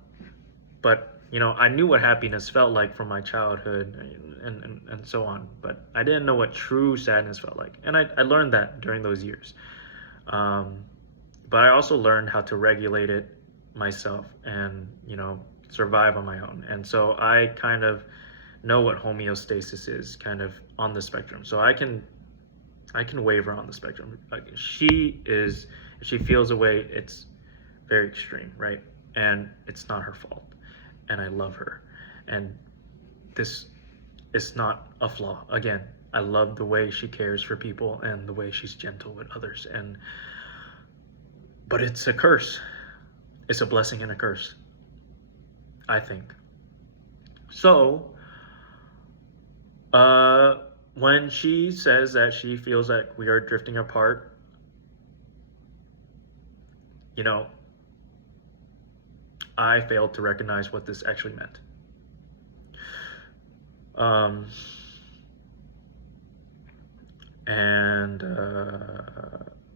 but I knew what happiness felt like from my childhood, and so on. But I didn't know what true sadness felt like, and I learned that during those years. Um, but I also learned how to regulate it myself, and survive on my own. And so I kind of know what homeostasis is, kind of on the spectrum. So I can waver on the spectrum. Like, if she feels a way, it's very extreme, right? And it's not her fault. And I love her. And this is not a flaw. Again, I love the way she cares for people and the way she's gentle with others. But it's a curse. It's a blessing and a curse, I think. So, when she says that she feels that we are drifting apart, you know, I failed to recognize what this actually meant. Um, and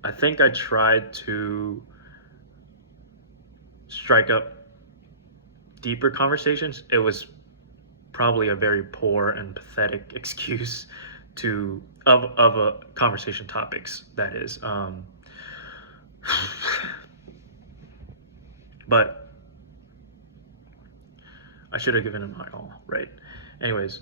I think I tried to strike up deeper conversations. It was probably a very poor and pathetic excuse of a conversation topics, that is. But I should have given it my all, right? Anyways,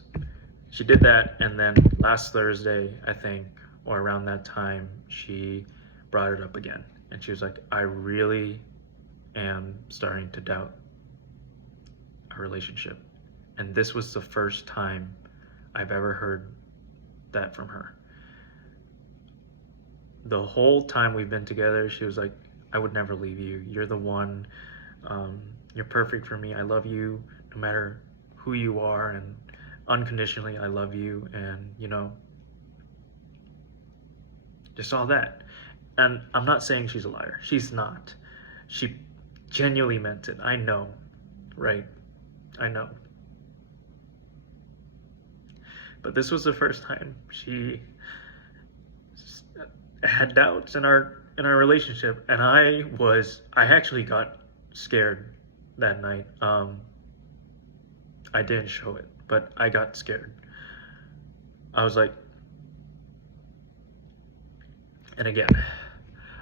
she did that, and then last Thursday, I think, or around that time, she brought it up again, and she was like, I really am starting to doubt our relationship. And this was the first time I've ever heard that from her. The whole time we've been together, she was like, I would never leave you. You're the one. You're perfect for me. I love you no matter who you are, and unconditionally I love you. And just all that. And I'm not saying she's a liar. She's not. She genuinely meant it. I know, right? I know. But this was the first time she had doubts in our relationship, and I actually got scared that night. I didn't show it, but I got scared. I was like, and again,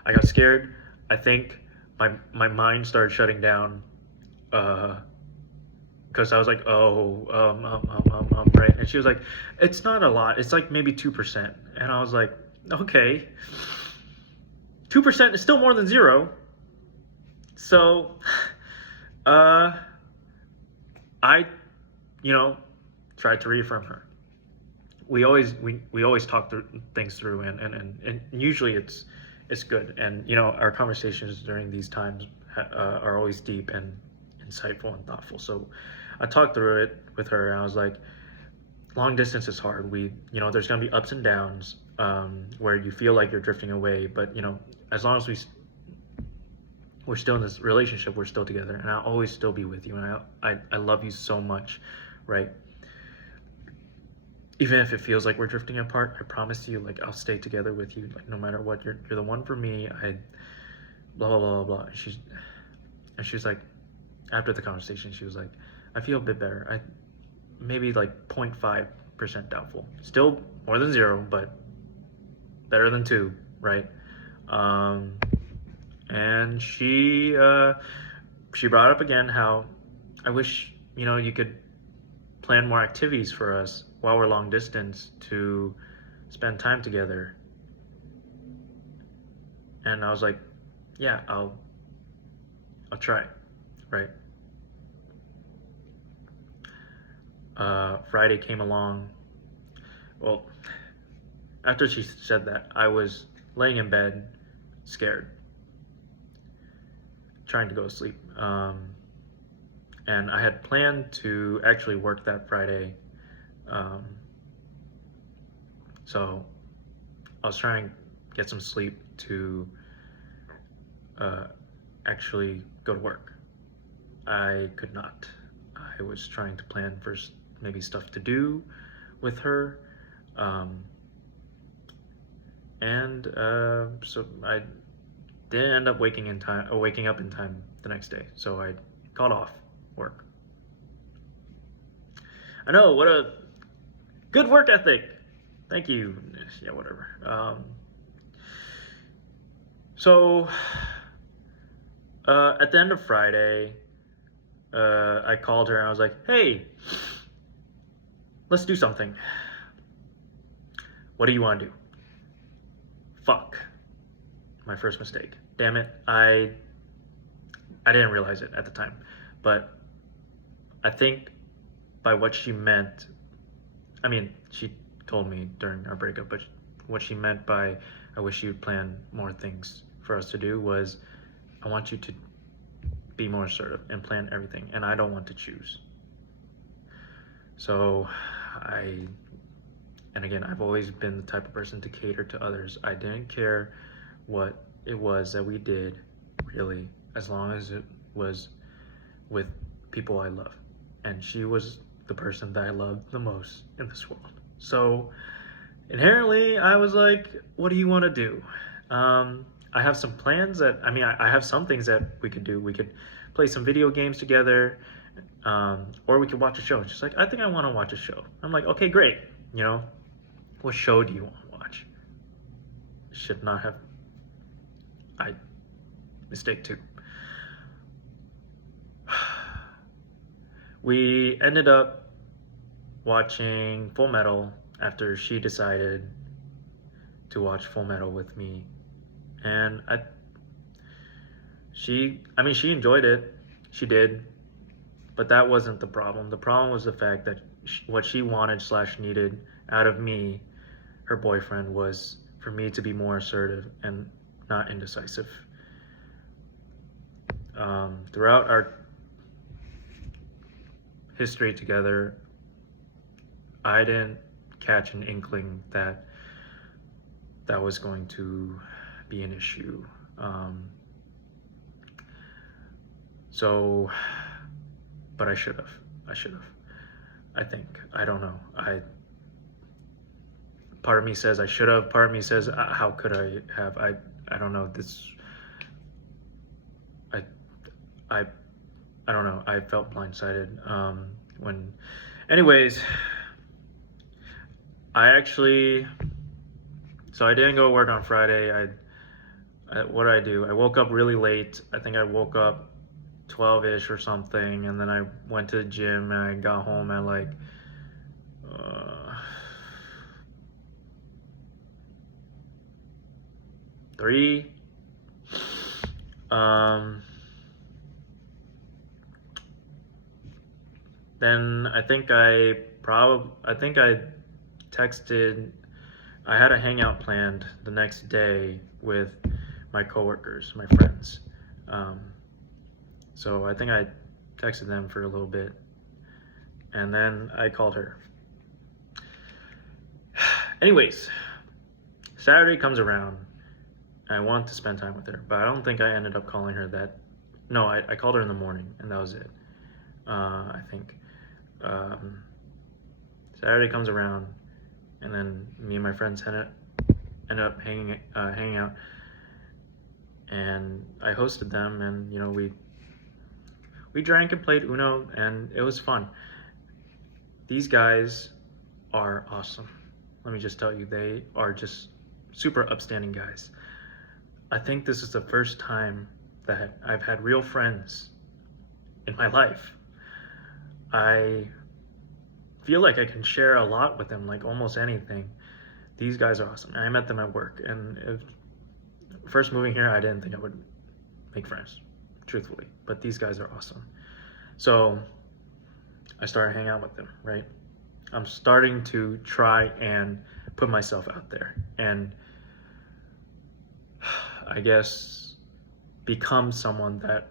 I got scared. I think my mind started shutting down, because I was like, right? And she was like, it's not a lot. It's like maybe 2%. And I was like, okay, 2% is still more than zero. So, I, tried to reaffirm her. We always talk through things through, and usually it's good. And our conversations during these times are always deep and insightful and thoughtful. So I talked through it with her, and I was like, long distance is hard. There's gonna be ups and downs, where you feel like you're drifting away, but as long as we're still in this relationship, we're still together, and I'll always still be with you, and I love you so much, right? Even if it feels like we're drifting apart, I promise you, like, I'll stay together with you, like, no matter what. You're the one for me. Blah blah blah blah. And she's like, after the conversation, she was like, I feel a bit better. Maybe like 0.5% doubtful. Still more than zero, but better than 2, right? And she brought up again how I wish you could plan more activities for us while we're long distance to spend time together. And I was like, yeah, I'll try, right? Friday came along. Well, after she said that, I was laying in bed, scared, trying to go to sleep. And I had planned to actually work that Friday. So I was trying to get some sleep to actually go to work. I could not. I was trying to plan for maybe stuff to do with her. and so I didn't end up waking up in time the next day. So I called off work. I know, what a good work ethic. Thank you. Yeah, whatever. So at the end of Friday, I called her and I was like, "Hey, let's do something. What do you want to do?" Fuck. My first mistake. Damn it. I didn't realize it at the time, but I think by what she meant, I mean, she told me during our breakup, but what she meant by "I wish you'd plan more things for us to do" was, I want you to be more assertive and plan everything, and I don't want to choose. So and again, I've always been the type of person to cater to others. I didn't care what it was that we did, really, as long as it was with people I love. And she was the person that I loved the most in this world. So inherently, I was like, "What do you want to do?" I have some plans I have some things that we could do. We could play some video games together, or we could watch a show. She's like, "I think I want to watch a show." I'm like, "Okay, great. You know, what show do you want to watch?" Should not have. I Mistake two. We ended up watching Full Metal after she decided to watch Full Metal with me, and she enjoyed it. She did, but that wasn't the problem. The problem was the fact that what she wanted slash needed out of me, her boyfriend, was for me to be more assertive and not indecisive. Throughout our history together, I didn't catch an inkling that that was going to be an issue. So, but I should have. I should have. I think. I don't know. Part of me says I should have. Part of me says, how could I have? I don't know. I, I, I don't know. I felt blindsided when. Anyways, so I didn't go to work on Friday. What did I do? I woke up really late. I think I woke up 12-ish or something, and then I went to the gym and I got home at like 3. Then I think I texted. I had a hangout planned the next day with my coworkers, my friends. So I think I texted them for a little bit, and then I called her. Anyways, Saturday comes around. I want to spend time with her, but I don't think I ended up calling her that. No, I called her in the morning, and that was it. I think. Saturday comes around, and then me and my friends ended up hanging out, and I hosted them, and we drank and played Uno, and it was fun. These guys are awesome. Let me just tell you, they are just super upstanding guys. I think this is the first time that I've had real friends in my life. I feel like I can share a lot with them, like almost anything. These guys are awesome. I met them at work, and first moving here, I didn't think I would make friends, truthfully. But these guys are awesome. So I started hanging out with them, right? I'm starting to try and put myself out there and I guess become someone that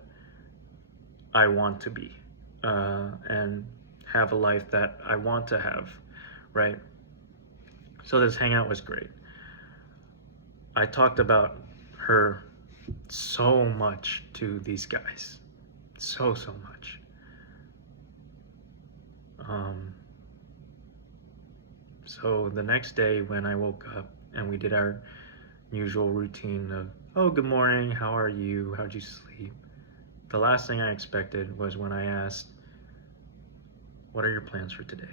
I want to be, and have a life that I want to have, right? So this hangout was great. I talked about her so much to these guys, so much. So the next day when I woke up and we did our usual routine of, oh, good morning, how are you, how'd you sleep? The last thing I expected was when I asked, what are your plans for today?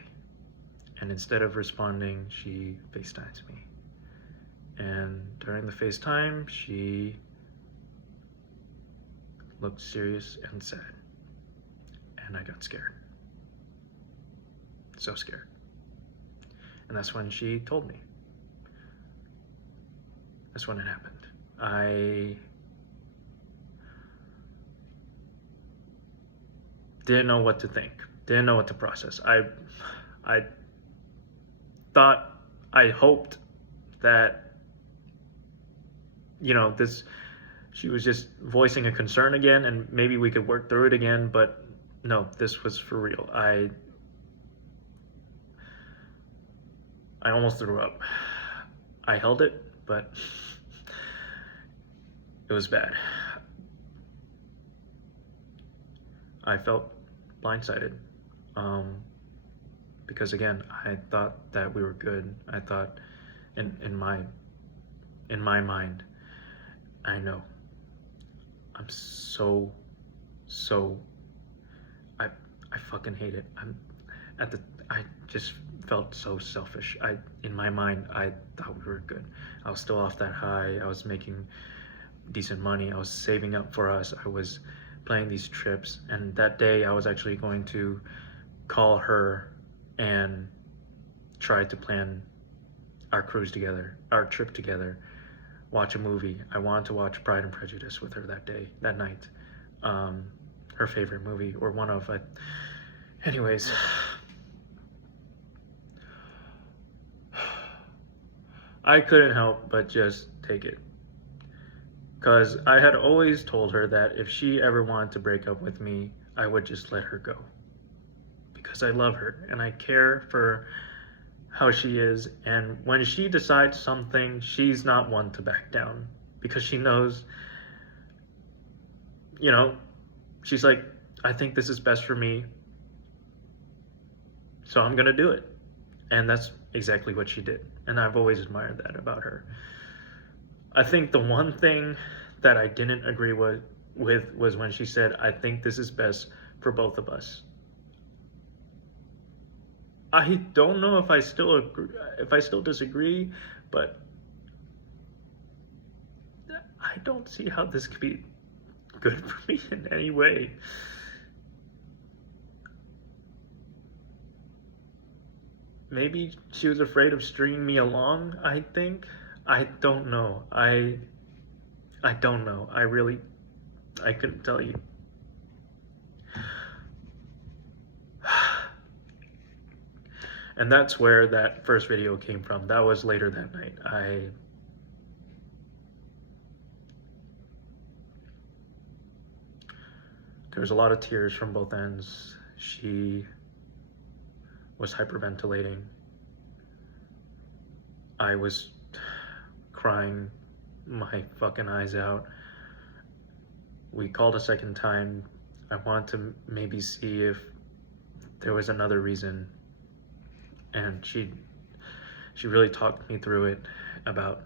And instead of responding, she FaceTimes me. And during the FaceTime, she looked serious and sad. And I got scared. So scared. And that's when she told me. That's when it happened. I didn't know what to think. Didn't know what to process. I thought, I hoped that, you know, she was just voicing a concern again and maybe we could work through it again, but no, this was for real. I almost threw up. I held it, but it was bad. I felt blindsided, because again, I thought that we were good. I thought, in my mind, I know. I'm so, I fucking hate it. I just felt so selfish. In my mind, I thought we were good. I was still off that high. I was making decent money. I was saving up for us. I was planning these trips. And that day I was actually going to call her and try to plan our cruise together, our trip together, watch a movie. I wanted to watch Pride and Prejudice with her that night. Her favorite movie, or one of. Anyways. I couldn't help but just take it. Because I had always told her that if she ever wanted to break up with me, I would just let her go. Because I love her and I care for how she is. And when she decides something, she's not one to back down. Because she knows, you know, she's like, I think this is best for me, so I'm going to do it. And that's exactly what she did. And I've always admired that about her. I think the one thing that I didn't agree with was when she said, I think this is best for both of us. I don't know if I still agree, if I still disagree, but I don't see how this could be good for me in any way. Maybe she was afraid of stringing me along, I think. I don't know. I don't know. I couldn't tell you. And that's where that first video came from. That was later that night. There was a lot of tears from both ends. She was hyperventilating. I was crying my fucking eyes out. We called a second time. I wanted to maybe see if there was another reason. And she really talked me through it, about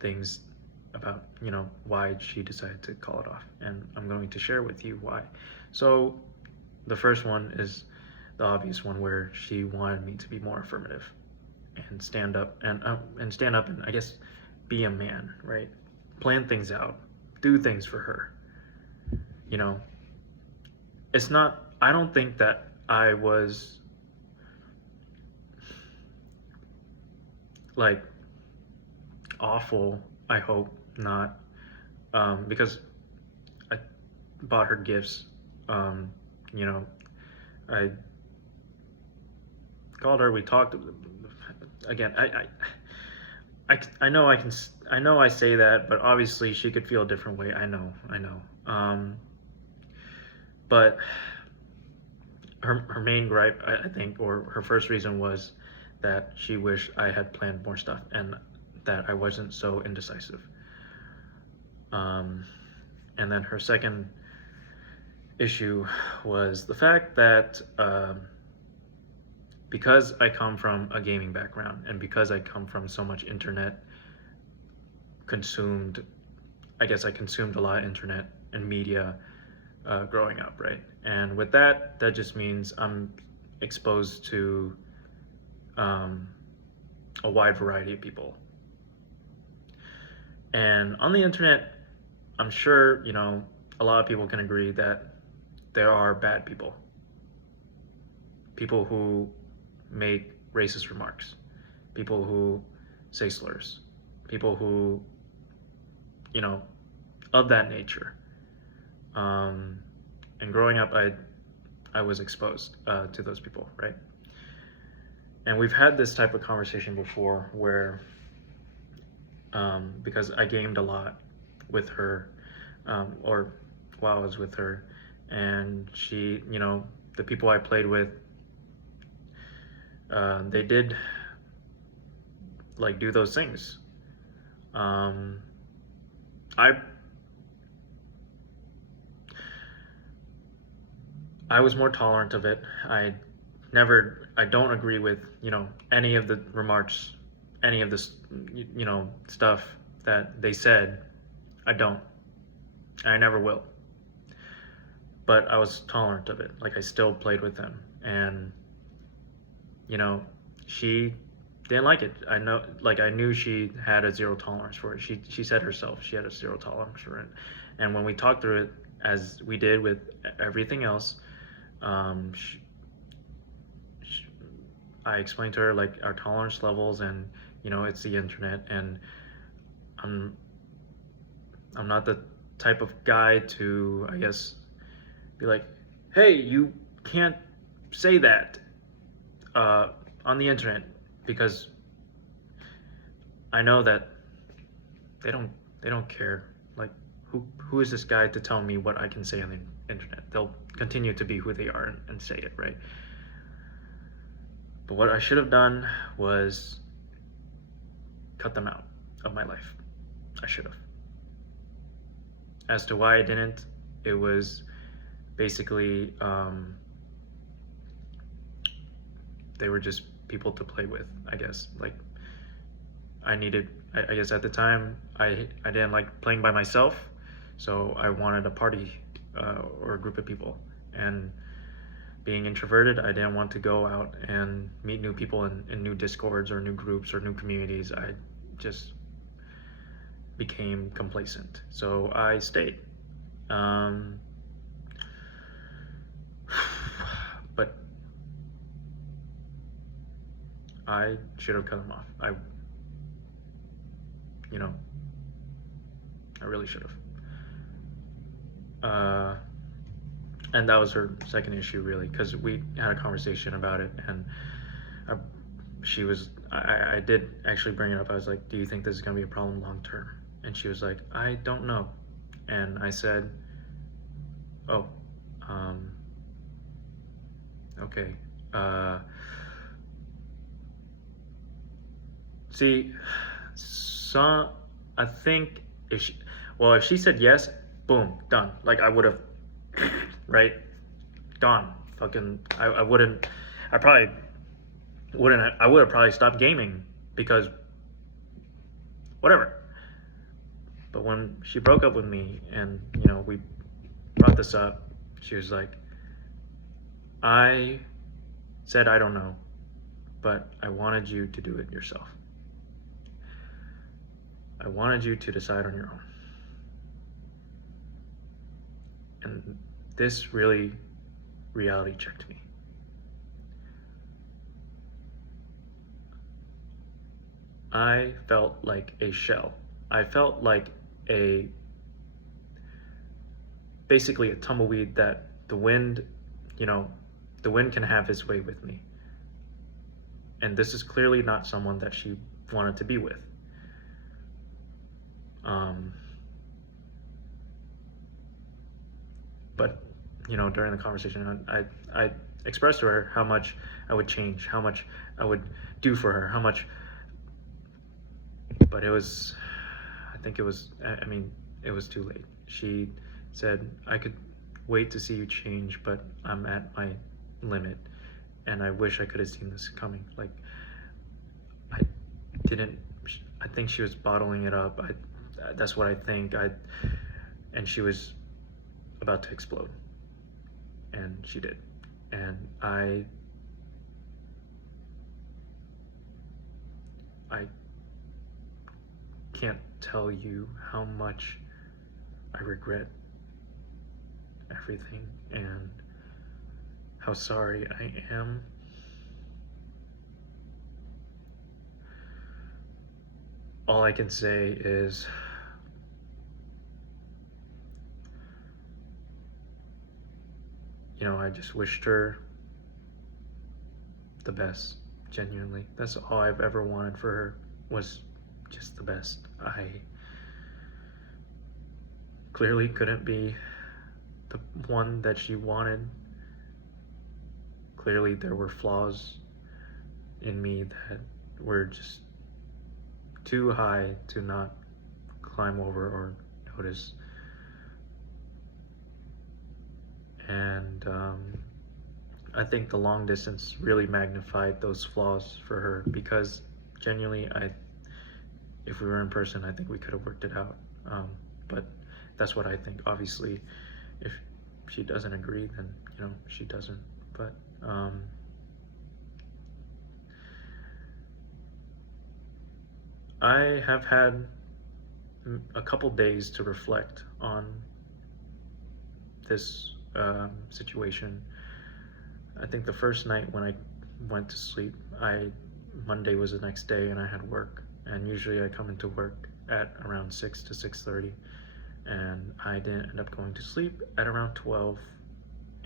things, about, you know, why she decided to call it off. And I'm going to share with you why. So the first one is the obvious one, where she wanted me to be more affirmative and stand up and I guess be a man, right? Plan things out, do things for her. You know, it's not, I don't think that I was like awful. I hope not, because I bought her gifts. You know, I called her, we talked again. I know I say that, but obviously she could feel a different way. I know. But her main gripe, I think, or her first reason, was that she wished I had planned more stuff and that I wasn't so indecisive. And then her second issue was the fact that because I come from a gaming background and because I come from so much internet consumed, I guess I consumed a lot of internet and media growing up, right? And with that, that just means I'm exposed to a wide variety of people. And on the internet, I'm sure, a lot of people can agree that there are bad people. People who make racist remarks. People who say slurs. People who, of that nature. And growing up, I was exposed to those people, right? And we've had this type of conversation before where, because I gamed a lot with her, or while I was with her, and she, the people I played with, they did like do those things. I was more tolerant of it. I don't agree with, any of the remarks, any of this, stuff that they said. I don't. I never will. But I was tolerant of it. Like, I still played with them. And, she didn't like it. I knew she had a zero tolerance for it. She said herself she had a zero tolerance for it. And when we talked through it, as we did with everything else, I explained to her like our tolerance levels, and it's the internet, and I'm not the type of guy to, I guess, be like, hey, you can't say that on the internet, because I know that they don't care. Like, who is this guy to tell me what I can say on the internet? They'll continue to be who they are and say it, right? But what I should have done was cut them out of my life. I should have. As to why I didn't, it was basically they were just people to play with, I guess. Like, I guess at the time I didn't like playing by myself, so I wanted a party or a group of people. And being introverted, I didn't want to go out and meet new people in new discords or new groups or new communities. I just became complacent, so I stayed. But I should have cut them off. I really should have. And that was her second issue, really, because we had a conversation about it, and I did actually bring it up. I was like, do you think this is going to be a problem long term? And she was like, I don't know. And I said, oh, okay. See, I think if she said yes, boom, done. Like, I would have, right? Gone. Fucking, I would have probably stopped gaming, because whatever. But when she broke up with me and, we brought this up, she was like, I said I don't know, but I wanted you to do it yourself. I wanted you to decide on your own. And this really reality checked me. I felt like a shell. I felt like basically a tumbleweed that the wind can have its way with me. And this is clearly not someone that she wanted to be with. But during the conversation, I expressed to her how much I would change, how much I would do for her, how much. But it was too late. She said, I could wait to see you change, but I'm at my limit, and I wish I could have seen this coming. Like, I think she was bottling it up. That's what I think. And she was about to explode, and she did. And I can't tell you how much I regret everything and how sorry I am. All I can say is I just wished her the best, genuinely. That's all I've ever wanted for her, was just the best. I clearly couldn't be the one that she wanted. Clearly there were flaws in me that were just too high to not climb over or notice. And I think the long distance really magnified those flaws for her, because genuinely, if we were in person, I think we could have worked it out. But that's what I think. Obviously, if she doesn't agree, then she doesn't. But I have had a couple days to reflect on this situation. I think the first night when I went to sleep, Monday was the next day and I had work, and usually I come into work at around 6 to 6:30, and I didn't end up going to sleep at around 12,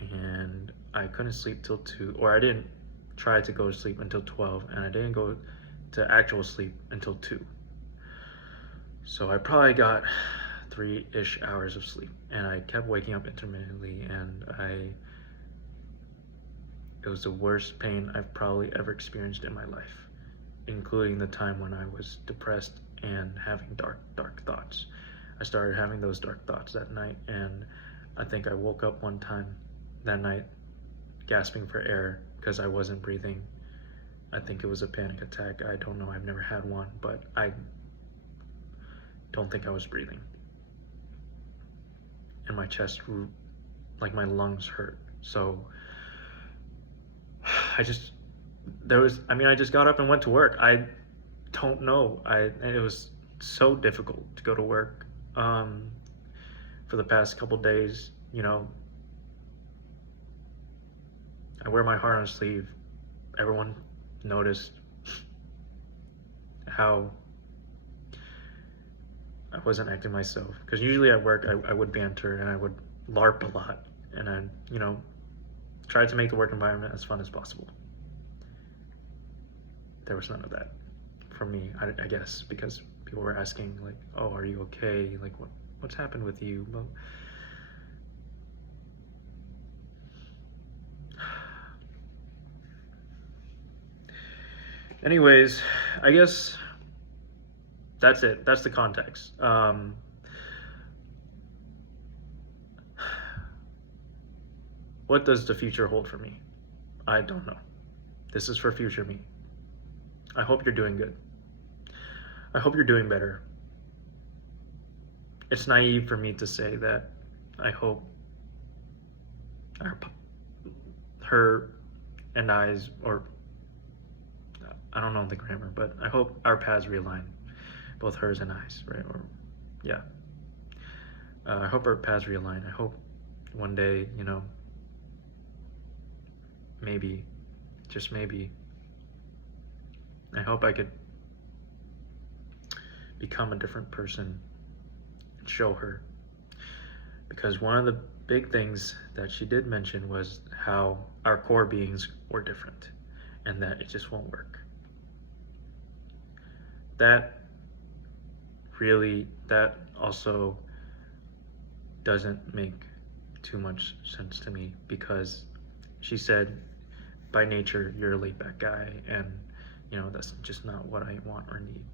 and I couldn't sleep till 2, or I didn't try to go to sleep until 12, and I didn't go to actual sleep until 2. So I probably got 3-ish hours of sleep, and I kept waking up intermittently, and it was the worst pain I've probably ever experienced in my life, including the time when I was depressed and having dark thoughts. I started having those dark thoughts that night, and I think I woke up one time that night gasping for air because I wasn't breathing. I think it was a panic attack. I don't know, I've never had one, but I don't think I was breathing. And my chest, like my lungs hurt. So I just got up and went to work. I don't know. It was so difficult to go to work for the past couple days. I wear my heart on a sleeve. Everyone noticed how I wasn't acting myself, because usually at work I would banter and I would LARP a lot, and I try to make the work environment as fun as possible. There was none of that from me, I guess, because people were asking, like, oh, are you okay? Like, what's happened with you? Well, anyways, I guess that's it. That's the context. What does the future hold for me? I don't know. This is for future me. I hope you're doing good. I hope you're doing better. It's naive for me to say that I hope her and I's, or I don't know the grammar, but I hope our paths realign, both hers and I's, right? Or yeah. I hope our paths realign. I hope one day, maybe, just maybe, I hope I could become a different person and show her. Because one of the big things that she did mention was how our core beings were different and that it just won't work. That also doesn't make too much sense to me, because she said, by nature, you're a laid back guy, and that's just not what I want or need.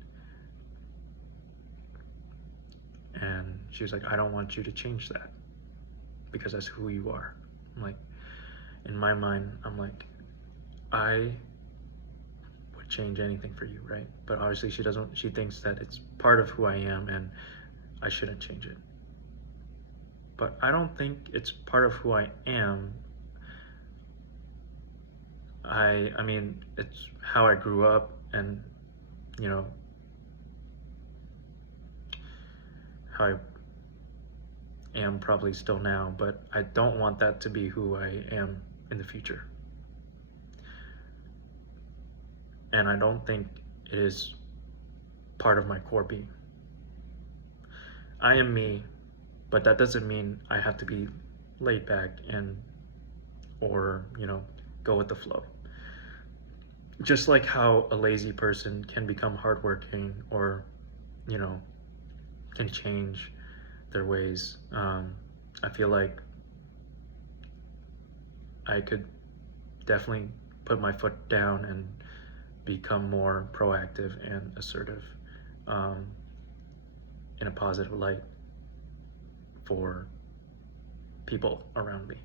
And she was like, I don't want you to change that, because that's who you are. I'm like, in my mind, I'm like, I would change anything for you, right? But obviously she thinks that it's part of who I am, and I shouldn't change it. But I don't think it's part of who I am. I mean, it's how I grew up, and you know, how I am probably still now, but I don't want that to be who I am in the future. And I don't think it is part of my core being. I am me, but that doesn't mean I have to be laid back and, or, go with the flow. Just like how a lazy person can become hardworking, or, can change their ways. I feel like I could definitely put my foot down and become more proactive and assertive, in a positive light for people around me.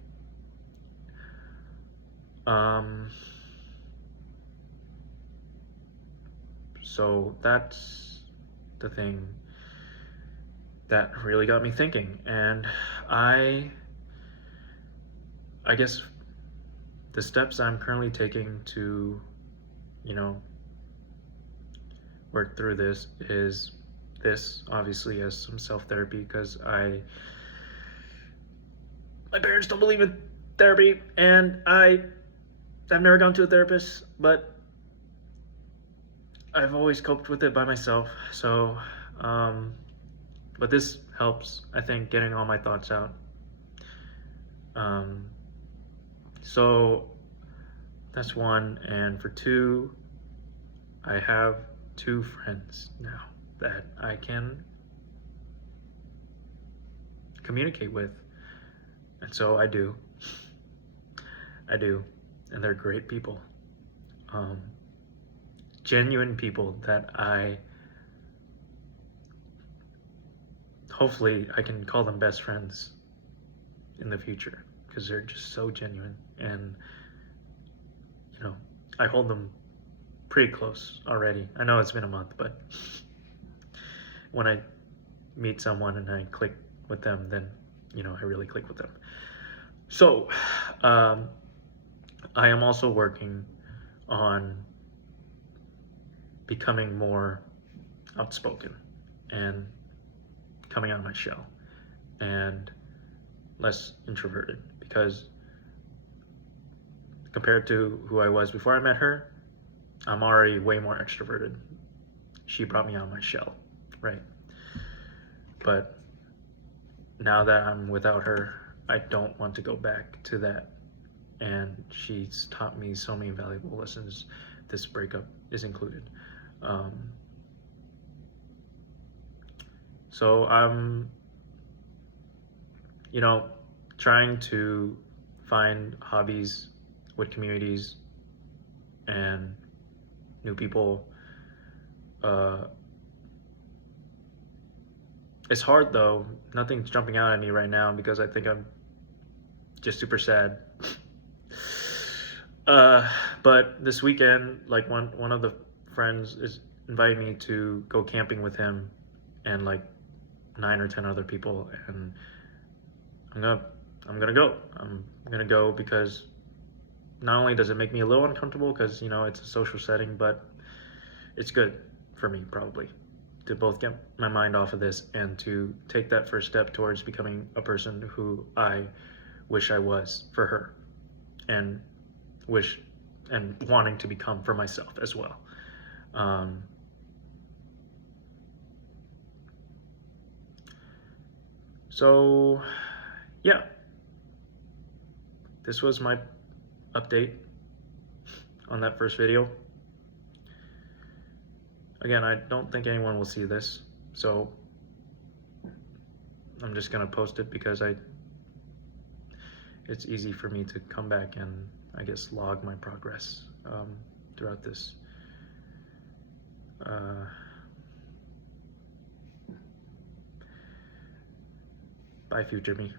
So that's the thing that really got me thinking, and I guess the steps I'm currently taking to, work through this is this, obviously, as some self-therapy, because my parents don't believe in therapy, and I've never gone to a therapist, but I've always coped with it by myself. So, but this helps, I think, getting all my thoughts out. So that's one. And for two, I have two friends now that I can communicate with. And so I do. And they're great people. Genuine people that hopefully I can call them best friends in the future, because they're just so genuine, and I hold them pretty close already. I know it's been a month, but when I meet someone and I click with them, then I really click with them. So I am also working on becoming more outspoken and coming out of my shell and less introverted, because compared to who I was before I met her, I'm already way more extroverted. She brought me out of my shell, right? But now that I'm without her, I don't want to go back to that. And she's taught me so many valuable lessons. This breakup is included. So I'm, trying to find hobbies with communities and new people. It's hard though. Nothing's jumping out at me right now because I think I'm just super sad. But this weekend, like one of the friends is inviting me to go camping with him and like 9 or 10 other people, and I'm gonna go. I'm gonna go because not only does it make me a little uncomfortable because it's a social setting, but it's good for me probably to both get my mind off of this and to take that first step towards becoming a person who I wish I was for her, and wanting to become for myself as well. So yeah, this was my update on that first video. Again, I don't think anyone will see this, so I'm just gonna post it because it's easy for me to come back and I guess log my progress throughout this. Bye, future me.